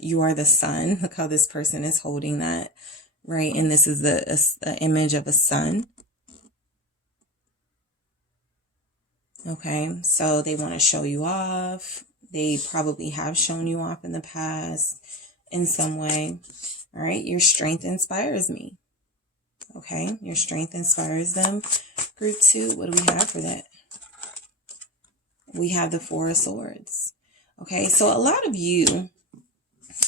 You are the sun. Look how this person is holding that, right? And this is the image of a sun. Okay, so they want to show you off. They probably have shown you off in the past in some way. All right, your strength inspires me. Okay, your strength inspires them. Group 2, what do we have for that? We have the Four of Swords. Okay, so a lot of you,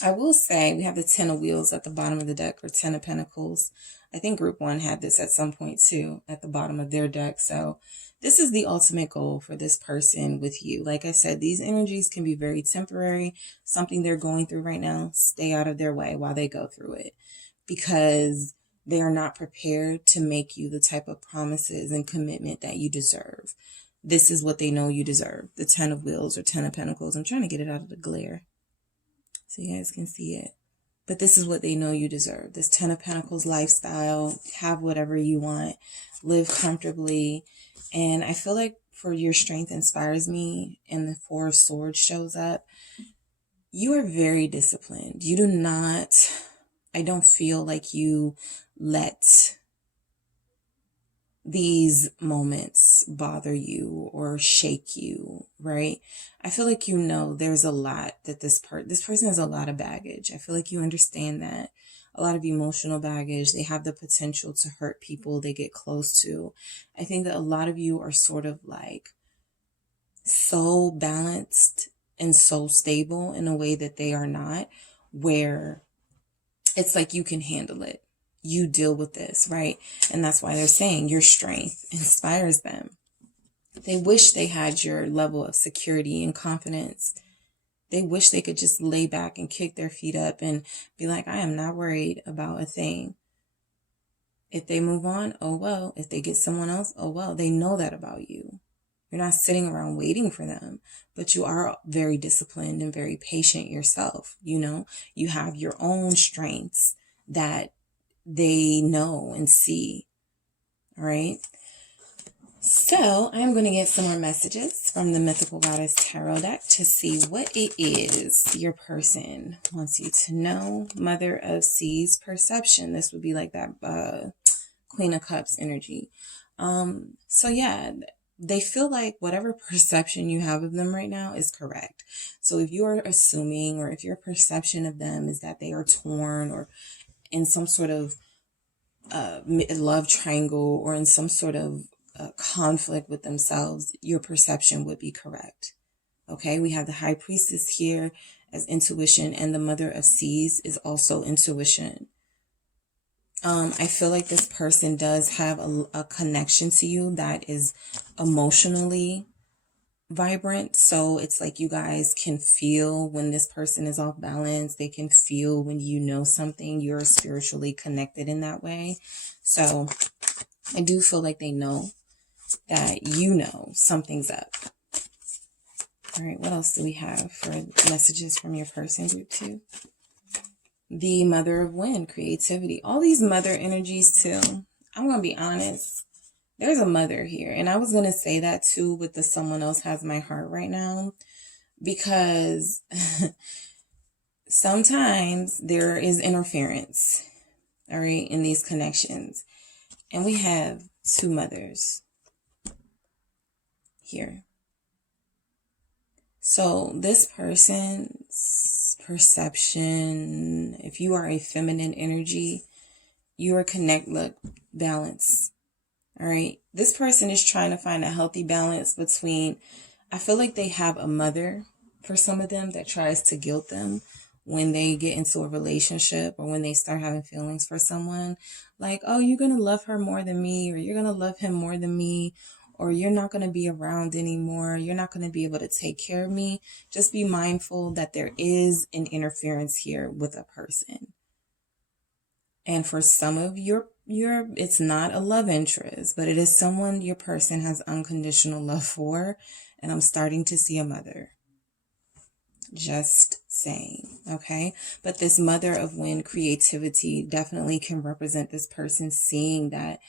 I will say, we have the Ten of Wheels at the bottom of the deck, or Ten of Pentacles. I think group 1 had this at some point too, at the bottom of their deck. So this is the ultimate goal for this person with you. Like I said, these energies can be very temporary. Something they're going through right now, stay out of their way while they go through it, because they are not prepared to make you the type of promises and commitment that you deserve. This is what they know you deserve. The Ten of Wheels or Ten of Pentacles. I'm trying to get it out of the glare so you guys can see it. But this is what they know you deserve. This Ten of Pentacles lifestyle. Have whatever you want. Live comfortably. And I feel like for your strength inspires me, and the Four of Swords shows up. You are very disciplined. You do not, I don't feel like you let these moments bother you or shake you, right? I feel like there's a lot that this person has a lot of baggage. I feel like you understand that. A lot of emotional baggage. They have the potential to hurt people they get close to. I think that a lot of you are sort of like so balanced and so stable in a way that they are not, where it's like you can handle it. You deal with this, right? And that's why they're saying your strength inspires them. They wish they had your level of security and confidence. They wish they could just lay back and kick their feet up and be like, I am not worried about a thing. If they move on, oh well. If they get someone else, oh well. They know that about you. You're not sitting around waiting for them, but you are very disciplined and very patient yourself. You have your own strengths that they know and see. All right. So I'm going to get some more messages from the Mythical Goddess Tarot deck to see what it is your person wants you to know. Mother of Seas, perception. This would be like that Queen of Cups energy. So yeah, they feel like whatever perception you have of them right now is correct. So if you are assuming, or if your perception of them is that they are torn or in some sort of love triangle or in some sort of conflict with themselves, your perception would be correct. Okay, we have the High Priestess here as intuition, and the Mother of Seas is also intuition. I feel like this person does have a connection to you that is emotionally vibrant. So it's like you guys can feel when this person is off balance. They can feel when you know something. You're spiritually connected in that way. So I do feel like they know that something's up. All right, what else do we have for messages from your person, group 2? The Mother of Wind, creativity. All these mother energies too. I'm going to be honest. There's a mother here. And I was going to say that too with the someone else has my heart right now. Because sometimes there is interference, all right, in these connections. And we have 2 mothers here. So this person's perception, if you are a feminine energy, you are balance. All right. This person is trying to find a healthy balance between, I feel like they have a mother for some of them that tries to guilt them when they get into a relationship or when they start having feelings for someone. Like, oh, you're going to love her more than me, or you're going to love him more than me, or you're not going to be around anymore. You're not going to be able to take care of me. Just be mindful that there is an interference here with a person. And for some of it's not a love interest, but it is someone your person has unconditional love for. And I'm starting to see a mother. Just saying, okay? But this mother of wind creativity definitely can represent this person seeing that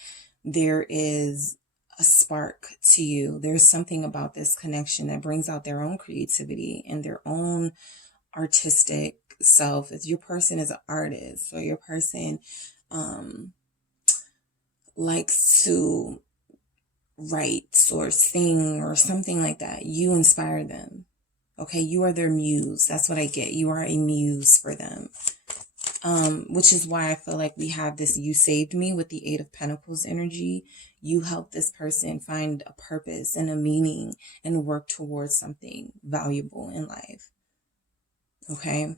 there is a spark to you. There's something about this connection that brings out their own creativity and their own artistic self. If your person is an artist, or your person likes to write or sing or something like that, you inspire them. Okay, you are their muse. That's what I get. You are a muse for them. Which is why I feel like we have this you saved me with the Eight of Pentacles energy. You help this person find a purpose and a meaning and work towards something valuable in life. Okay,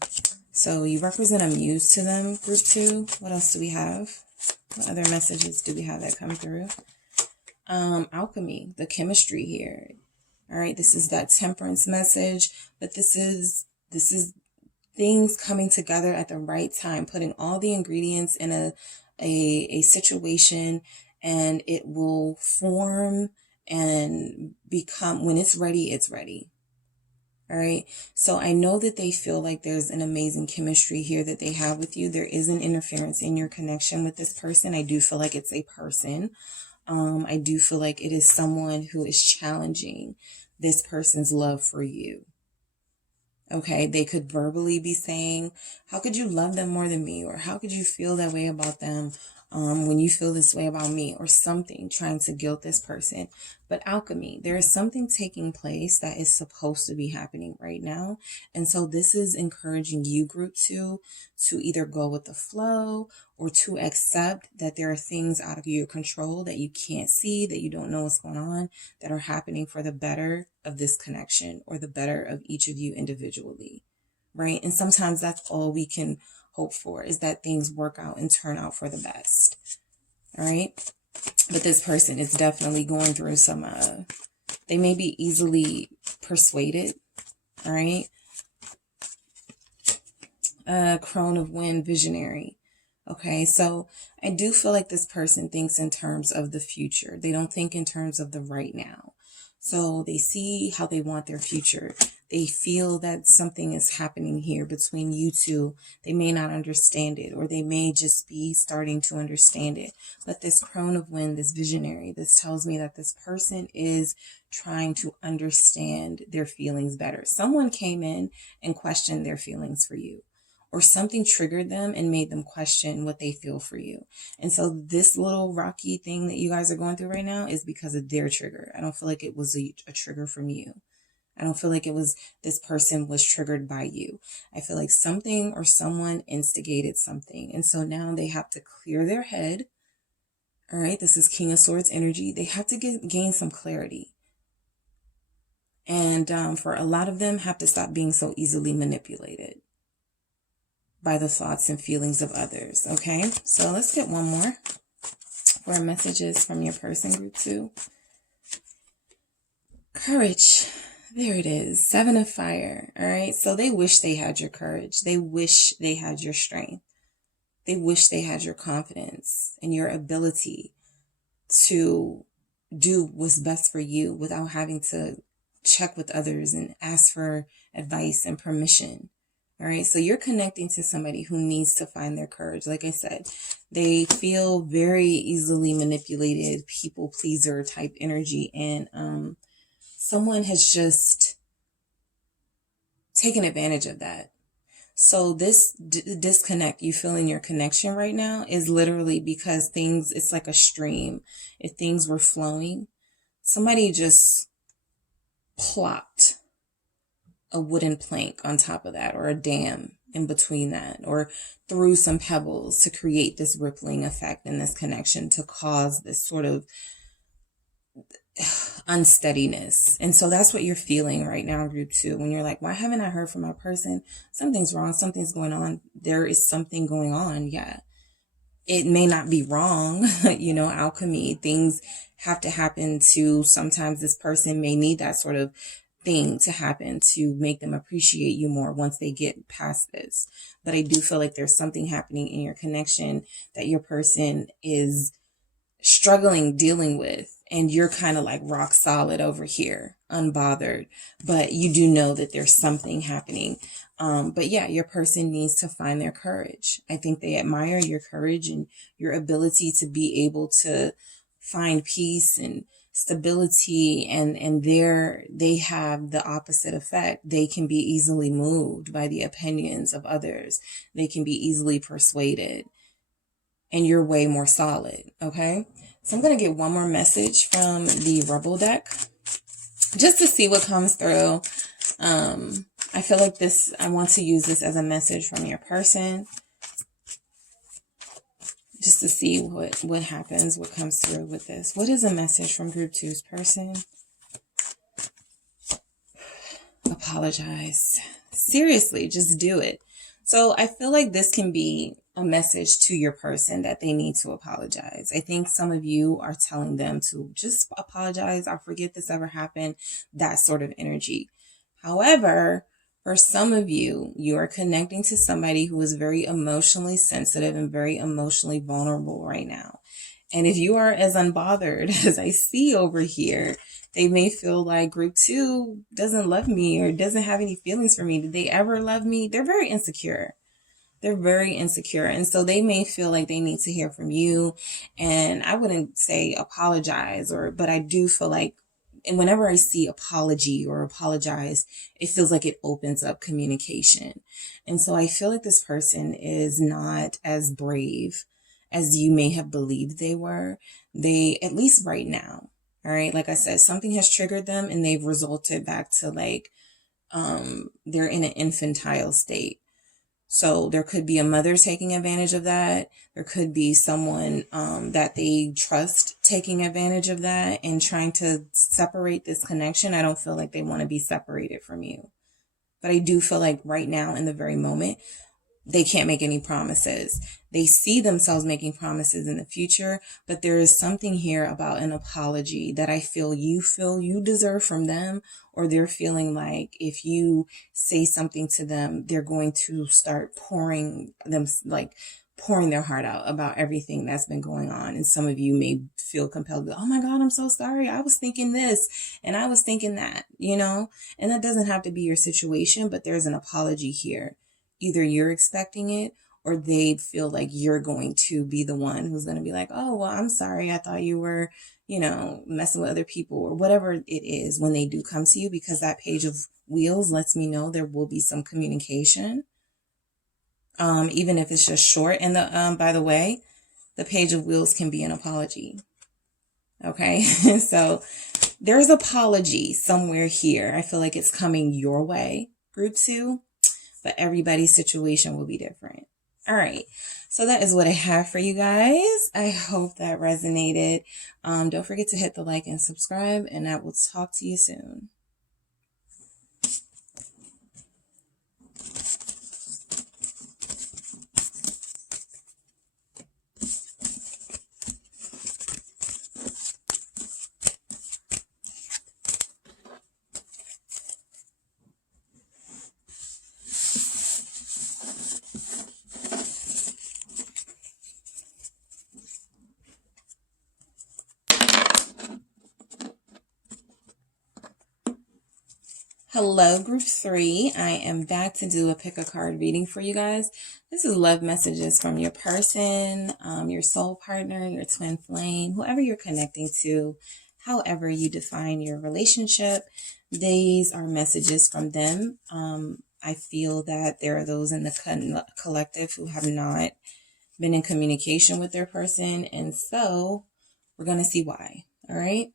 so you represent a muse to them, group 2. What else do we have? What other messages do we have that come through? Alchemy, the chemistry here. All right, this is that temperance message, but this is things coming together at the right time, putting all the ingredients in a situation, and it will form and become, when it's ready, it's ready. All right. So I know that they feel like there's an amazing chemistry here that they have with you. There is an interference in your connection with this person. I do feel like it's a person. I do feel like it is someone who is challenging this person's love for you. Okay, they could verbally be saying, how could you love them more than me? Or how could you feel that way about them when you feel this way about me? Or something, trying to guilt this person. But alchemy, there is something taking place that is supposed to be happening right now. And so this is encouraging you, group 2, to either go with the flow or to accept that there are things out of your control that you can't see, that you don't know what's going on, that are happening for the better of this connection or the better of each of you individually, right? And sometimes that's all we can hope for, is that things work out and turn out for the best, all right? But this person is definitely going through some, they may be easily persuaded, all right? Crone of Wind, visionary. Okay, so I do feel like this person thinks in terms of the future. They don't think in terms of the right now. So they see how they want their future. They feel that something is happening here between you two. They may not understand it, or they may just be starting to understand it. But this Crone of Wind, this visionary, this tells me that this person is trying to understand their feelings better. Someone came in and questioned their feelings for you, or something triggered them and made them question what they feel for you. And so this little rocky thing that you guys are going through right now is because of their trigger. I don't feel like it was a trigger from you. I don't feel like it was this person was triggered by you. I feel like something or someone instigated something. And so now they have to clear their head. All right, this is King of Swords energy. They have to gain some clarity. And for a lot of them, have to stop being so easily manipulated by the thoughts and feelings of others. Okay, so let's get one more for messages from your person, group 2. Courage. There it is. 7 of Fire. All right, so they wish they had your courage. They wish they had your strength. They wish they had your confidence and your ability to do what's best for you without having to check with others and ask for advice and permission. All right, so you're connecting to somebody who needs to find their courage. Like I said, they feel very easily manipulated, people pleaser type energy, and someone has just taken advantage of that. So this disconnect you feel in your connection right now is literally because things, it's like a stream. If things were flowing, somebody just plopped a wooden plank on top of that, or a dam in between that, or threw some pebbles to create this rippling effect in this connection to cause this sort of unsteadiness. And so that's what you're feeling right now, group 2, when you're like, why haven't I heard from my person? Something's wrong. Something's going on. There is something going on. Yeah. it may not be wrong, you know, alchemy. Things have to happen to, sometimes this person may need that sort of thing to happen to make them appreciate you more once they get past this. But I do feel like there's something happening in your connection that your person is struggling dealing with, and you're kind of like rock solid over here, unbothered, but you do know that there's something happening. But yeah, your person needs to find their courage. I think they admire your courage and your ability to be able to find peace and stability, and they have the opposite effect. They can be easily moved by the opinions of others. They can be easily persuaded, and you're way more solid. Okay, so I'm going to get one more message from the Rebel deck just to see what comes through. I feel like I want to use this as a message from your person, just to see what happens, what comes through with this. What is a message from Group 2's person? Apologize. Seriously, just do it. So I feel like this can be a message to your person that they need to apologize. I think some of you are telling them to just apologize. I'll forget this ever happened. That sort of energy. However, for some of you, you are connecting to somebody who is very emotionally sensitive and very emotionally vulnerable right now. And if you are as unbothered as I see over here, they may feel like Group 2 doesn't love me or doesn't have any feelings for me. Did they ever love me? They're very insecure. They're very insecure. And so they may feel like they need to hear from you. And I wouldn't say apologize, but I do feel like, and whenever I see apology or apologize, it feels like it opens up communication. And so I feel like this person is not as brave as you may have believed they were. They, at least right now, all right, like I said, something has triggered them and they've resulted back to like, they're in an infantile state. So there could be a mother taking advantage of that. There could be someone that they trust taking advantage of that and trying to separate this connection. I don't feel like they want to be separated from you. But I do feel like right now, in the very moment, they can't make any promises. They see themselves making promises in the future, but there is something here about an apology that I feel you deserve from them, or they're feeling like if you say something to them, they're going to start pouring their heart out about everything that's been going on. And some of you may feel compelled to, oh my God, I'm so sorry. I was thinking this and I was thinking that, you know, and that doesn't have to be your situation, but there's an apology here. Either you're expecting it or they feel like you're going to be the one who's going to be like, oh, well, I'm sorry. I thought you were, you know, messing with other people or whatever it is when they do come to you, because that Page of Wheels lets me know there will be some communication. Even if it's just short. And by the way, the Page of Wheels can be an apology. Okay. So there's apology somewhere here. I feel like it's coming your way, Group 2. But everybody's situation will be different. All right. So that is what I have for you guys. I hope that resonated. Don't forget to hit the like and subscribe, and I will talk to you soon. Hello, Group 3. I am back to do a pick a card reading for you guys. This is love messages from your person, your soul partner, your twin flame, whoever you're connecting to, however you define your relationship. These are messages from them. I feel that there are those in the collective who have not been in communication with their person, and so we're going to see why. All right.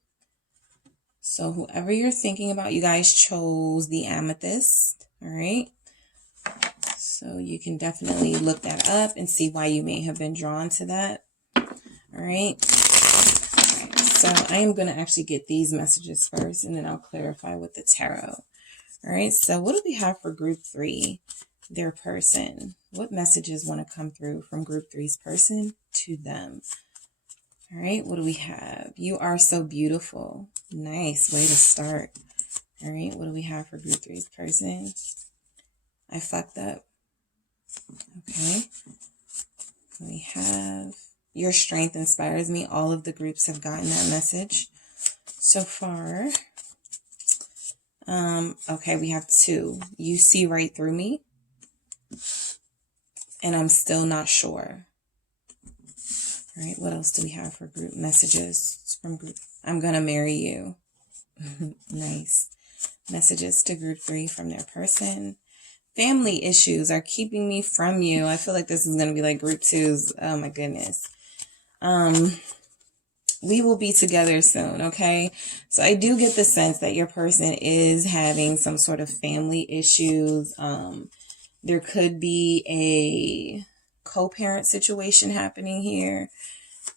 So whoever you're thinking about, you guys chose the amethyst, all right? So you can definitely look that up and see why you may have been drawn to that, all right? All right, so I am going to actually get these messages first, and then I'll clarify with the tarot. All right, so what do we have for Group 3, their person? What messages want to come through from group three's person to them? All right, what do we have? You are so beautiful. Nice way to start. All right, what do we have for group three's person? I fucked up. Okay. We have your strength inspires me. All of the groups have gotten that message so far. Okay, we have 2. You see right through me, and I'm still not sure. All right, what else do we have for group messages from group? I'm gonna marry you. Nice. Messages to group 3 from their person. Family issues are keeping me from you. I feel like this is gonna be like group 2's. Oh my goodness. We will be together soon, okay? So I do get the sense that your person is having some sort of family issues. There could be a co-parent situation happening here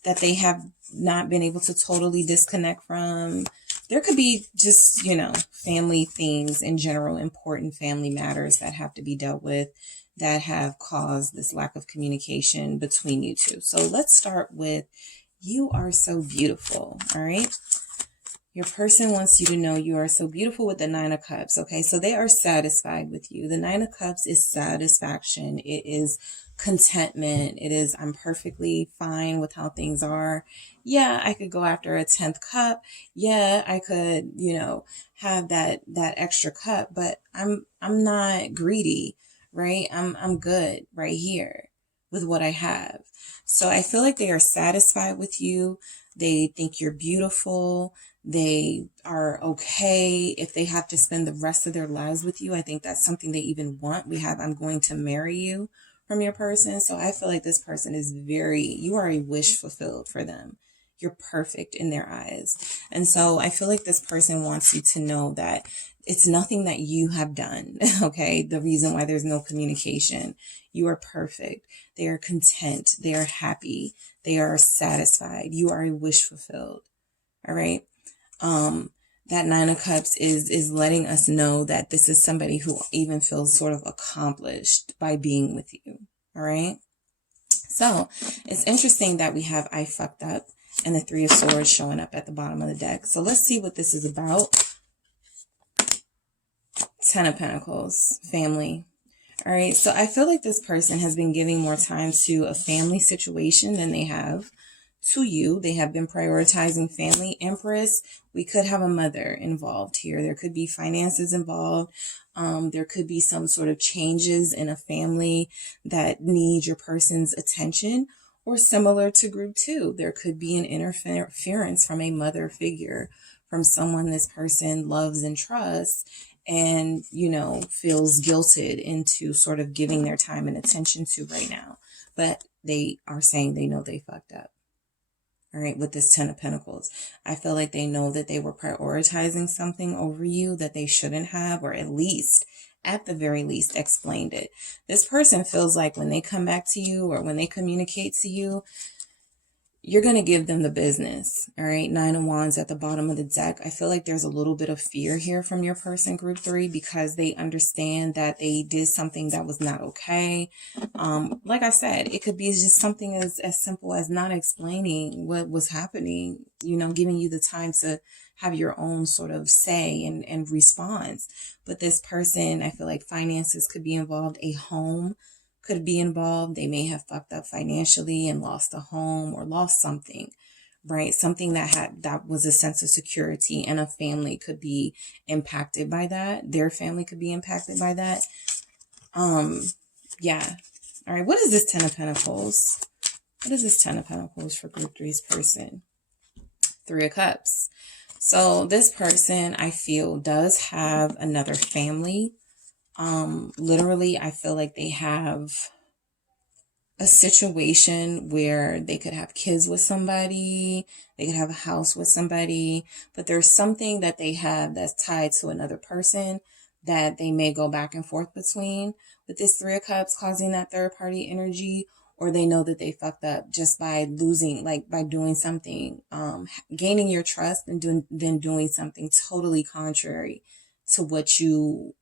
that they have not been able to totally disconnect from. There could be just, you know, family things in general, important family matters that have to be dealt with that have caused this lack of communication between you two. So let's start with you are so beautiful, all right? Your person wants you to know you are so beautiful with the 9 of Cups, okay? So they are satisfied with you. The 9 of Cups is satisfaction. It is contentment. It is, I'm perfectly fine with how things are. Yeah, I could go after a 10th cup. Yeah, I could, you know, have that extra cup, but I'm not greedy, right? I'm good right here with what I have. So I feel like they are satisfied with you. They think you're beautiful. They are okay if they have to spend the rest of their lives with you. I think that's something they even want. We have, I'm going to marry you from your person. So I feel like this person is you are a wish fulfilled for them. You're perfect in their eyes. And so I feel like this person wants you to know that it's nothing that you have done, okay? The reason why there's no communication. You are perfect. They are content. They are happy. They are satisfied. You are a wish fulfilled, all right? That 9 of Cups is letting us know that this is somebody who even feels sort of accomplished by being with you, all right? So it's interesting that we have I fucked up and the 3 of Swords showing up at the bottom of the deck. So let's see what this is about. 10 of Pentacles, family. All right, so I feel like this person has been giving more time to a family situation than they have to you. They have been prioritizing family. Empress, we could have a mother involved here. There could be finances involved. There could be some sort of changes in a family that need your person's attention. Or similar to group 2, there could be an interference from a mother figure, from someone this person loves and trusts, and, you know, feels guilted into sort of giving their time and attention to right now. But they are saying they know they fucked up. All right, with this 10 of Pentacles. I feel like they know that they were prioritizing something over you that they shouldn't have, or at the very least, explained it. This person feels like when they come back to you or when they communicate to you, you're going to give them the business. All right. 9 of Wands at the bottom of the deck. I feel like there's a little bit of fear here from your person, group 3, because they understand that they did something that was not okay. Like I said, it could be just something as simple as not explaining what was happening, you know, giving you the time to have your own sort of say and response. But this person, I feel like finances could be involved. A home could be involved. They may have fucked up financially and lost a home or lost something, right? Something that was a sense of security, and a family could be impacted by that. Their family could be impacted by that. Yeah. All right. What is this 10 of Pentacles? What is this 10 of Pentacles for group 3's person? 3 of Cups. So this person, I feel, does have another family. Literally, I feel like they have a situation where they could have kids with somebody, they could have a house with somebody, but there's something that they have that's tied to another person that they may go back and forth between, with this 3 of Cups causing that third party energy, or they know that they fucked up just by losing, like by doing something, gaining your trust and then doing something totally contrary to what you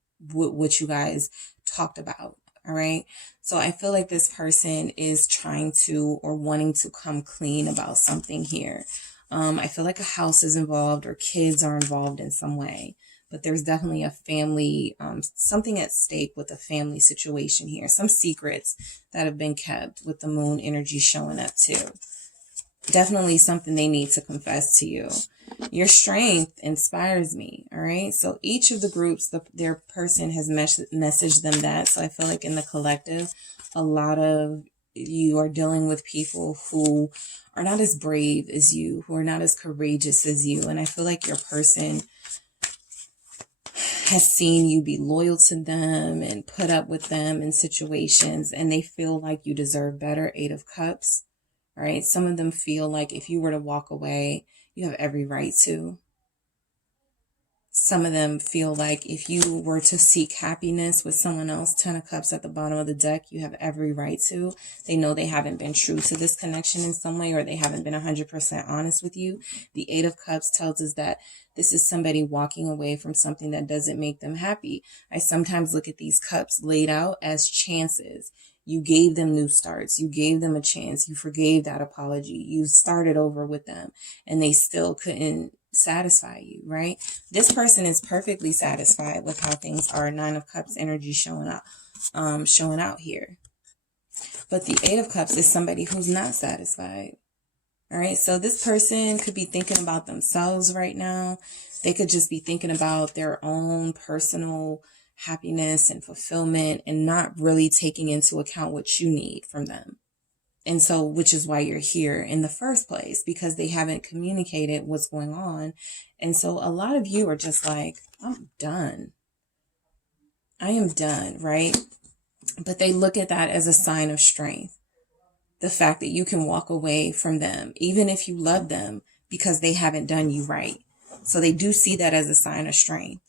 guys talked about. All right. So I feel like this person is trying to or wanting to come clean about something here. I feel like a house is involved or kids are involved in some way. But there's definitely a family, something at stake with a family situation here. Some secrets that have been kept with the moon energy showing up too. Definitely something they need to confess to you. Your strength inspires me. All right. So each of the groups, their person has messaged them that. So I feel like in the collective, a lot of you are dealing with people who are not as brave as you, who are not as courageous as you. And I feel like your person has seen you be loyal to them and put up with them in situations, and they feel like you deserve better. 8 of Cups. All right. Some of them feel like if you were to walk away, you have every right to. Some of them feel like if you were to seek happiness with someone else, 10 of Cups at the bottom of the deck, you have every right to. They know they haven't been true to this connection in some way, or they haven't been 100% honest with you. The 8 of Cups tells us that this is somebody walking away from something that doesn't make them happy. I sometimes look at these cups laid out as chances. You gave them new starts. You gave them a chance. You forgave that apology. You started over with them and they still couldn't satisfy you, right? This person is perfectly satisfied with how things are. 9 of Cups energy showing out here. But the 8 of Cups is somebody who's not satisfied. All right. So this person could be thinking about themselves right now. They could just be thinking about their own personal happiness and fulfillment and not really taking into account what you need from them. And so, which is why you're here in the first place, because they haven't communicated what's going on. And so a lot of you are just like, I'm done. I am done, right? But they look at that as a sign of strength. The fact that you can walk away from them, even if you love them, because they haven't done you right. So they do see that as a sign of strength.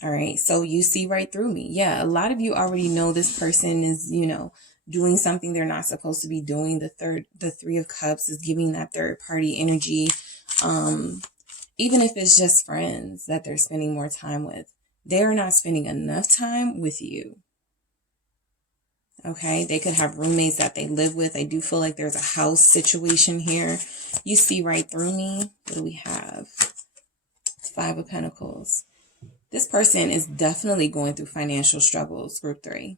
All right. So you see right through me. Yeah. A lot of you already know this person is, doing something they're not supposed to be doing. The 3 of Cups is giving that third party energy. Even if it's just friends that they're spending more time with, they're not spending enough time with you. Okay. They could have roommates that they live with. I do feel like there's a house situation here. You see right through me. What do we have? 5 of Pentacles. This person is definitely going through financial struggles, group 3.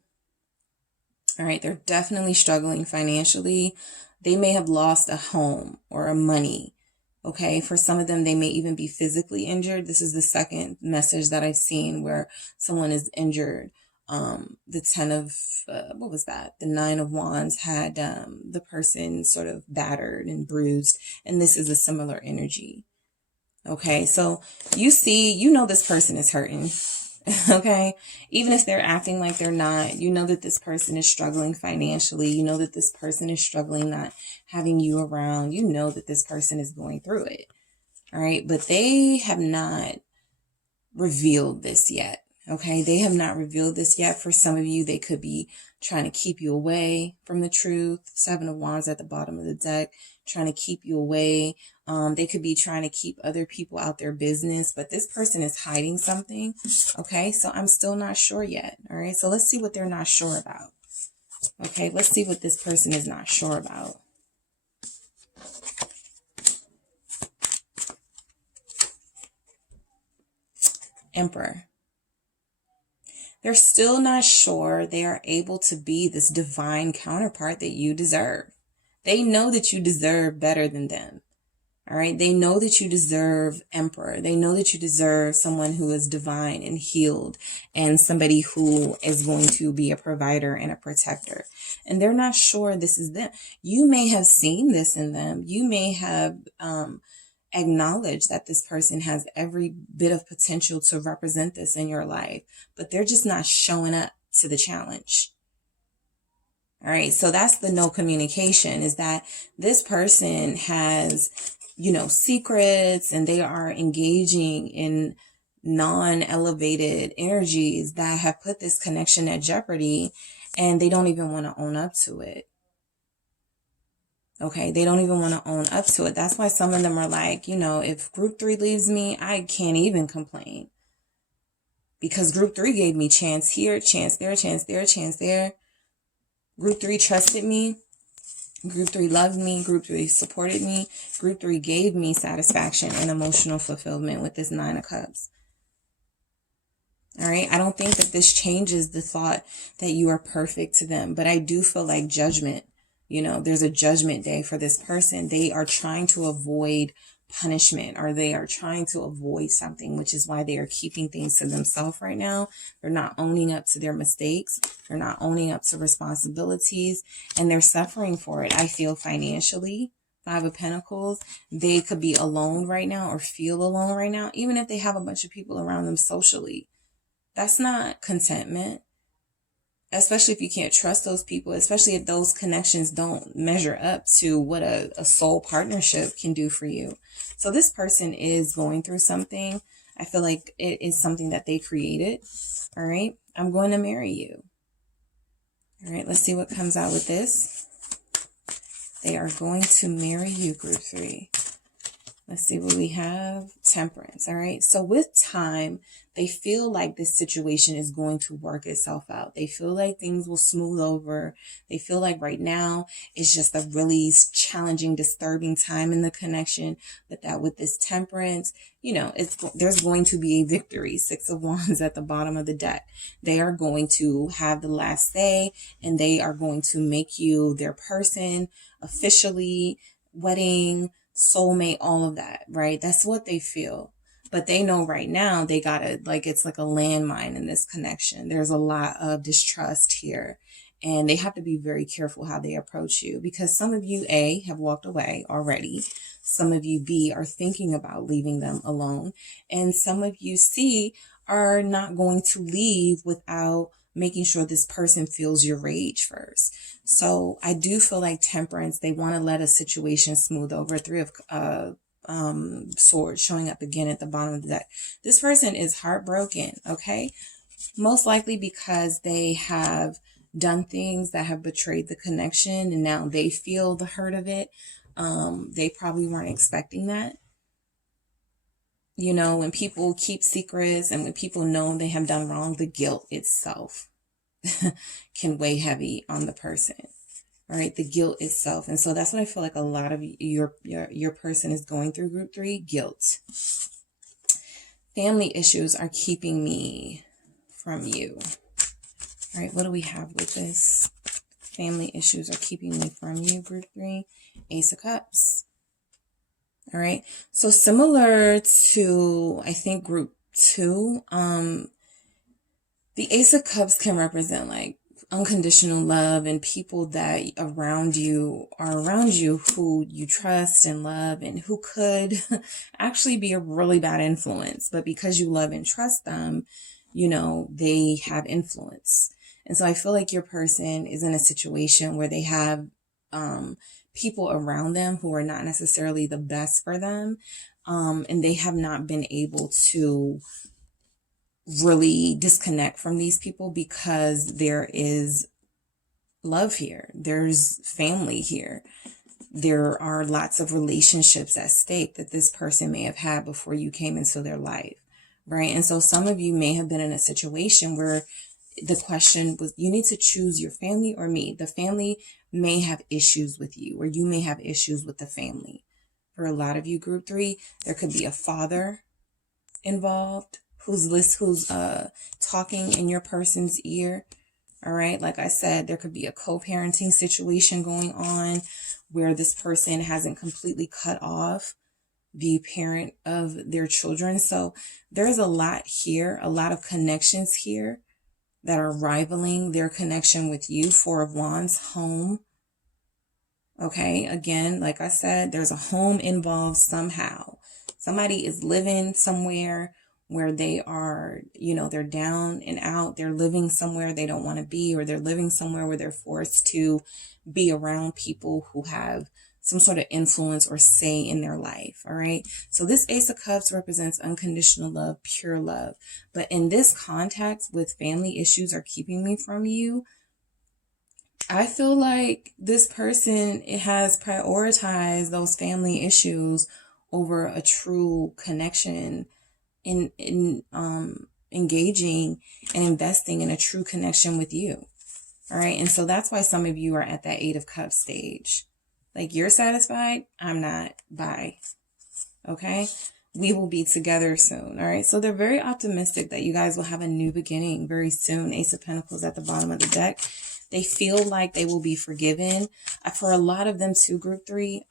All right. They're definitely struggling financially. They may have lost a home or a money. Okay. For some of them, they may even be physically injured. This is the second message that I've seen where someone is injured. The 10 of, what was that? The 9 of Wands had the person sort of battered and bruised. And this is a similar energy. Okay. So you know this person is hurting. Okay. Even if they're acting like they're not, you know that this person is struggling financially. You know that this person is struggling not having you around. You know that this person is going through it. All right. But they have not revealed this yet. Okay. They have not revealed this yet. For some of you, they could be trying to keep you away from the truth. 7 of Wands at the bottom of the deck, trying to keep you away. They could be trying to keep other people out their business, but this person is hiding something. Okay. So I'm still not sure yet. All right. So let's see what they're not sure about. Okay. Let's see what this person is not sure about. Emperor. They're still not sure they are able to be this divine counterpart that you deserve. They know that you deserve better than them. All right. They know that you deserve Emperor. They know that you deserve someone who is divine and healed and somebody who is going to be a provider and a protector. And they're not sure this is them. You may have seen this in them. You may have acknowledged that this person has every bit of potential to represent this in your life, but they're just not showing up to the challenge. All right. So that's the no communication, is that this person has, secrets, and they are engaging in non-elevated energies that have put this connection at jeopardy, and they don't even want to own up to it. Okay. They don't even want to own up to it. That's why some of them are like, if group 3 leaves me, I can't even complain. Because group 3 gave me chance here, chance there, chance there, chance there. Group 3 trusted me. Group 3 loved me. Group 3 supported me. Group 3 gave me satisfaction and emotional fulfillment with this 9 of Cups. All right. I don't think that this changes the thought that you are perfect to them, but I do feel like judgment. You know, there's a judgment day for this person. They are trying to avoid punishment, or they are trying to avoid something, which is why they are keeping things to themselves right now. They're not owning up to their mistakes. They're not owning up to responsibilities, and they're suffering for it. I feel financially. 5 of Pentacles. They could be alone right now or feel alone right now, even if they have a bunch of people around them socially. That's not contentment. Especially if you can't trust those people, especially if those connections don't measure up to what a soul partnership can do for you. So this person is going through something. I feel like it is something that they created. All right. I'm going to marry you. All right. Let's see what comes out with this. They are going to marry you, group 3. Let's see what we have. Temperance. All right. So with time, they feel like this situation is going to work itself out. They feel like things will smooth over. They feel like right now it's just a really challenging, disturbing time in the connection. But that with this temperance, you know, there's going to be a victory. 6 of Wands at the bottom of the deck. They are going to have the last say, and they are going to make you their person officially, wedding, soulmate, all of that, right? That's what they feel. But they know right now they gotta, like, it's like a landmine in this connection. There's a lot of distrust here, and they have to be very careful how they approach you, because some of you, A, have walked away already. Some of you, B, are thinking about leaving them alone. And some of you, C, are not going to leave without making sure this person feels your rage first. So I do feel like temperance, they want to let a situation smooth over. 3 of Swords showing up again at the bottom of the deck. This person is heartbroken, okay? Most likely because they have done things that have betrayed the connection, and now they feel the hurt of it. They probably weren't expecting that. You know, when people keep secrets and when people know they have done wrong, the guilt itself can weigh heavy on the person. All right, the guilt itself. And so that's what I feel like a lot of your person is going through, group 3, guilt. Family issues are keeping me from you. All right, what do we have with this? Family issues are keeping me from you, group 3. Ace of Cups. All right, so similar to, I think, group 2, the Ace of Cups can represent like unconditional love and people that are around you who you trust and love and who could actually be a really bad influence. But because you love and trust them, you know, they have influence. And so I feel like your person is in a situation where they have people around them who are not necessarily the best for them. And they have not been able to really disconnect from these people because there is love here. There's family here. There are lots of relationships at stake that this person may have had before you came into their life, right? And so some of you may have been in a situation where the question was, you need to choose your family or me. The family may have issues with you, or you may have issues with the family. For a lot of you, group 3, there could be a father involved who's talking in your person's ear. All right. Like I said, there could be a co-parenting situation going on where this person hasn't completely cut off the parent of their children. So there's a lot here, a lot of connections here that are rivaling their connection with you. 4 of Wands, home. Okay. Again, like I said, there's a home involved somehow. Somebody is living somewhere where they are, you know, they're down and out. They're living somewhere they don't want to be, or they're living somewhere where they're forced to be around people who have some sort of influence or say in their life. All right. So this Ace of Cups represents unconditional love, pure love. But in this context, with family issues are keeping me from you, I feel like this person, it has prioritized those family issues over a true connection in engaging and investing in a true connection with you. All right. And so that's why some of you are at that 8 of Cups stage. Like, you're satisfied. I'm not. Bye. Okay. We will be together soon. All right. So they're very optimistic that you guys will have a new beginning very soon. Ace of Pentacles at the bottom of the deck. They feel like they will be forgiven. For a lot of them too, group 3,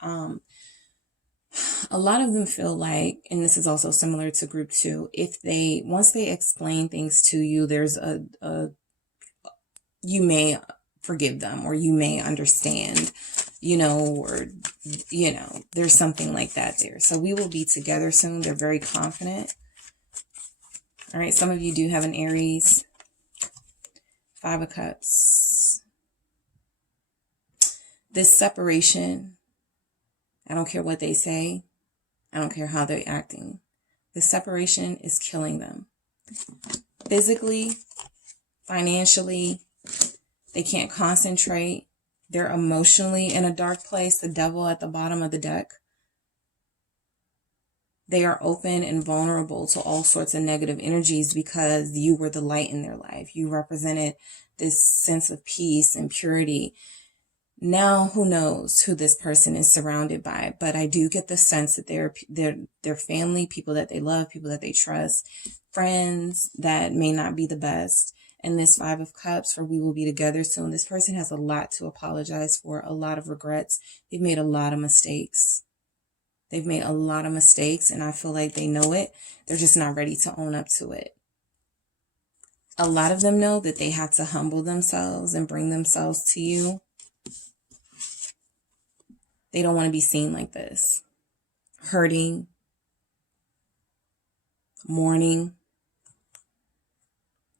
a lot of them feel like, and this is also similar to group 2, once they explain things to you, there's you may forgive them, or you may understand, or, there's something like that there. So we will be together soon. They're very confident. All right. Some of you do have an Aries. 5 of Cups. This separation, I don't care what they say. I don't care how they're acting. This separation is killing them. Physically, financially, they can't concentrate. They're emotionally in a dark place. The Devil at the bottom of the deck. They are open and vulnerable to all sorts of negative energies because you were the light in their life. You represented this sense of peace and purity. Now, who knows who this person is surrounded by, but I do get the sense that they're family, people that they love, people that they trust, friends that may not be the best. And this 5 of Cups, for we will be together soon. This person has a lot to apologize for, a lot of regrets. They've made a lot of mistakes. They've made a lot of mistakes, and I feel like they know it. They're just not ready to own up to it. A lot of them know that they have to humble themselves and bring themselves to you. They don't want to be seen like this. Hurting. Mourning.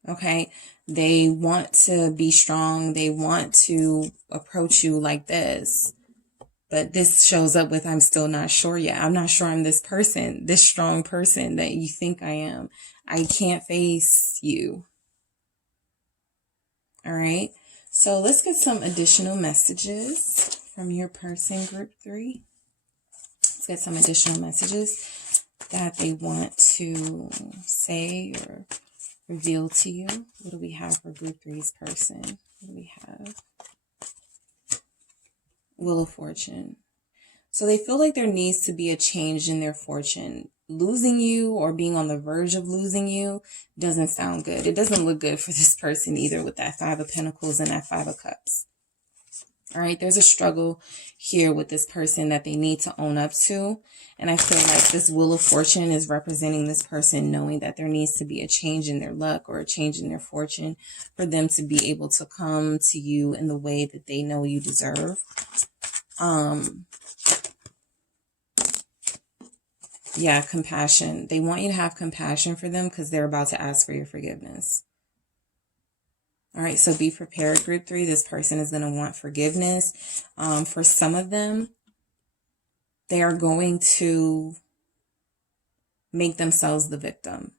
Okay. They want to be strong. They want to approach you like this. But this shows up with, I'm still not sure yet. I'm not sure I'm this person, this strong person that you think I am. I can't face you. All right. So let's get some additional messages from your person, group 3. Let's get some additional messages that they want to say or reveal to you. What do we have for group 3's person? What do we have? Wheel of Fortune. So they feel like there needs to be a change in their fortune. Losing you or being on the verge of losing you doesn't sound good. It doesn't look good for this person either with that 5 of Pentacles and that 5 of Cups. All right, there's a struggle here with this person that they need to own up to. And I feel like this Wheel of Fortune is representing this person knowing that there needs to be a change in their luck or a change in their fortune for them to be able to come to you in the way that they know you deserve. Yeah, compassion. They want you to have compassion for them because they're about to ask for your forgiveness. All right, so be prepared, group 3. This person is going to want forgiveness. For some of them, they are going to make themselves the victim.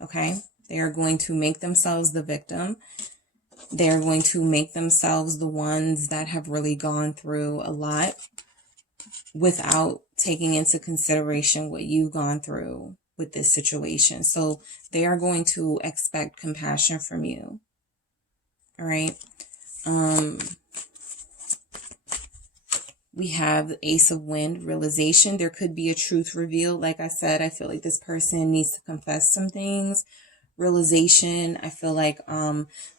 Okay? They are going to make themselves the victim. They are going to make themselves the ones that have really gone through a lot without taking into consideration what you've gone through with this situation. So they are going to expect compassion from you. All right. We have the Ace of Wind, realization. There could be a truth reveal. Like I said, I feel like this person needs to confess some things. Realization. I feel like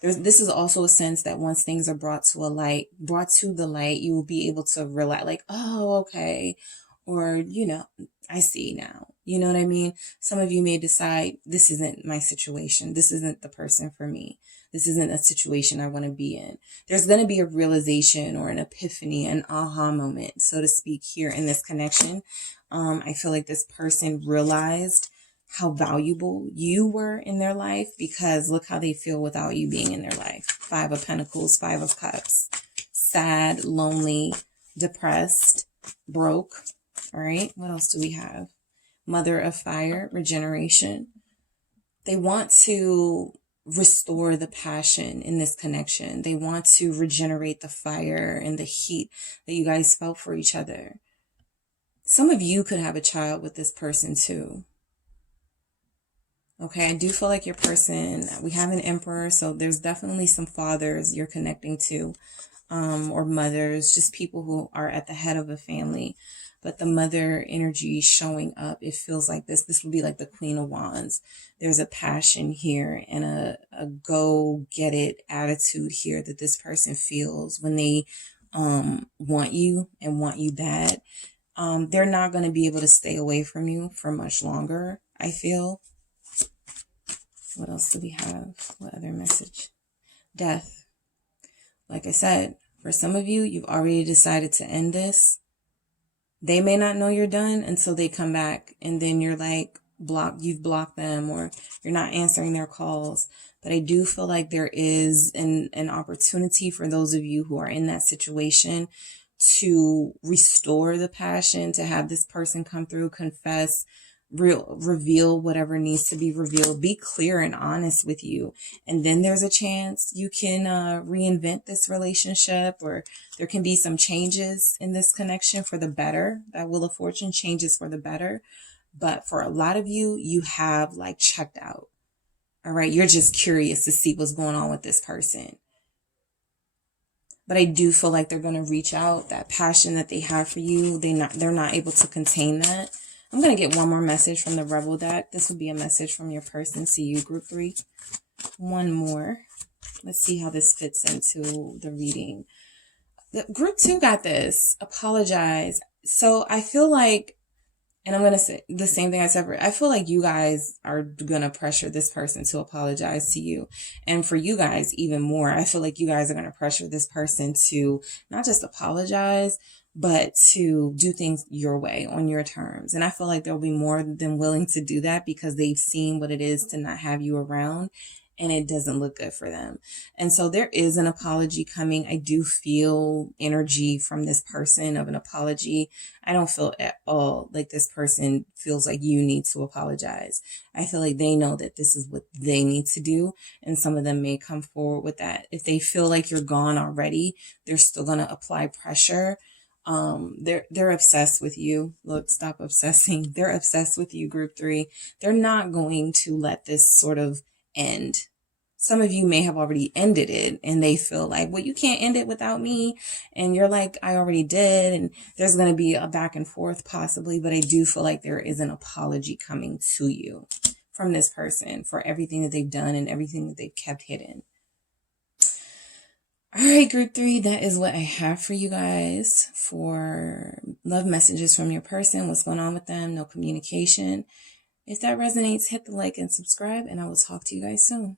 this is also a sense that once things are brought to the light, you will be able to realize, like, oh, okay. Or, I see now. You know what I mean? Some of you may decide, this isn't my situation. This isn't the person for me. This isn't a situation I want to be in. There's going to be a realization or an epiphany, an aha moment, so to speak, here in this connection. I feel like this person realized how valuable you were in their life because look how they feel without you being in their life. 5 of Pentacles, 5 of Cups. Sad, lonely, depressed, broke. All right. What else do we have? Mother of Fire, regeneration. They want to restore the passion in this connection. They want to regenerate the fire and the heat that you guys felt for each other. Some of you could have a child with this person too. Okay, I do feel like your person, we have an Emperor, so there's definitely some fathers you're connecting to, or mothers, just people who are at the head of a family. But the mother energy showing up, it feels like this would be like the Queen of Wands. There's a passion here and a go get it attitude here that this person feels when they want you and want you bad. They're not going to be able to stay away from you for much longer, I feel. What else do we have? What other message? Death. Like I said, for some of you, you've already decided to end this. They may not know you're done until they come back, and then you're like you've blocked them, or you're not answering their calls. But I do feel like there is an opportunity for those of you who are in that situation to restore the passion, to have this person come through, confess, reveal whatever needs to be revealed, be clear and honest with you. And then there's a chance you can reinvent this relationship, or there can be some changes in this connection for the better. That Wheel of Fortune changes for the better. But for a lot of you, you have like checked out. All right. You're just curious to see what's going on with this person. But I do feel like they're going to reach out. That passion that they have for you, they're not able to contain that. I'm going to get one more message from the Rebel deck. This would be a message from your person. See you, Group 3. One more. Let's see how this fits into the reading. Group 2 got this. Apologize. So I feel like, and I'm going to say the same thing I said. I feel like you guys are going to pressure this person to apologize to you. And for you guys, even more, I feel like you guys are going to pressure this person to not just apologize, but to do things your way, on your terms. And I feel like they'll be more than willing to do that because they've seen what it is to not have you around, and it doesn't look good for them. And so there is an apology coming. I do feel energy from this person of an apology. I don't feel at all like this person feels like you need to apologize. I feel like they know that this is what they need to do, and some of them may come forward with that. If they feel like you're gone already, they're still going to apply pressure. They're obsessed with you. Look, stop obsessing. They're obsessed with you, Group 3. They're not going to let this sort of end. Some of you may have already ended it, and they feel like, well, you can't end it without me. And you're like, I already did. And there's going to be a back and forth possibly, but I do feel like there is an apology coming to you from this person for everything that they've done and everything that they've kept hidden. All right, Group 3, that is what I have for you guys for love messages from your person. What's going on with them? No communication. If that resonates, hit the like and subscribe, and I will talk to you guys soon.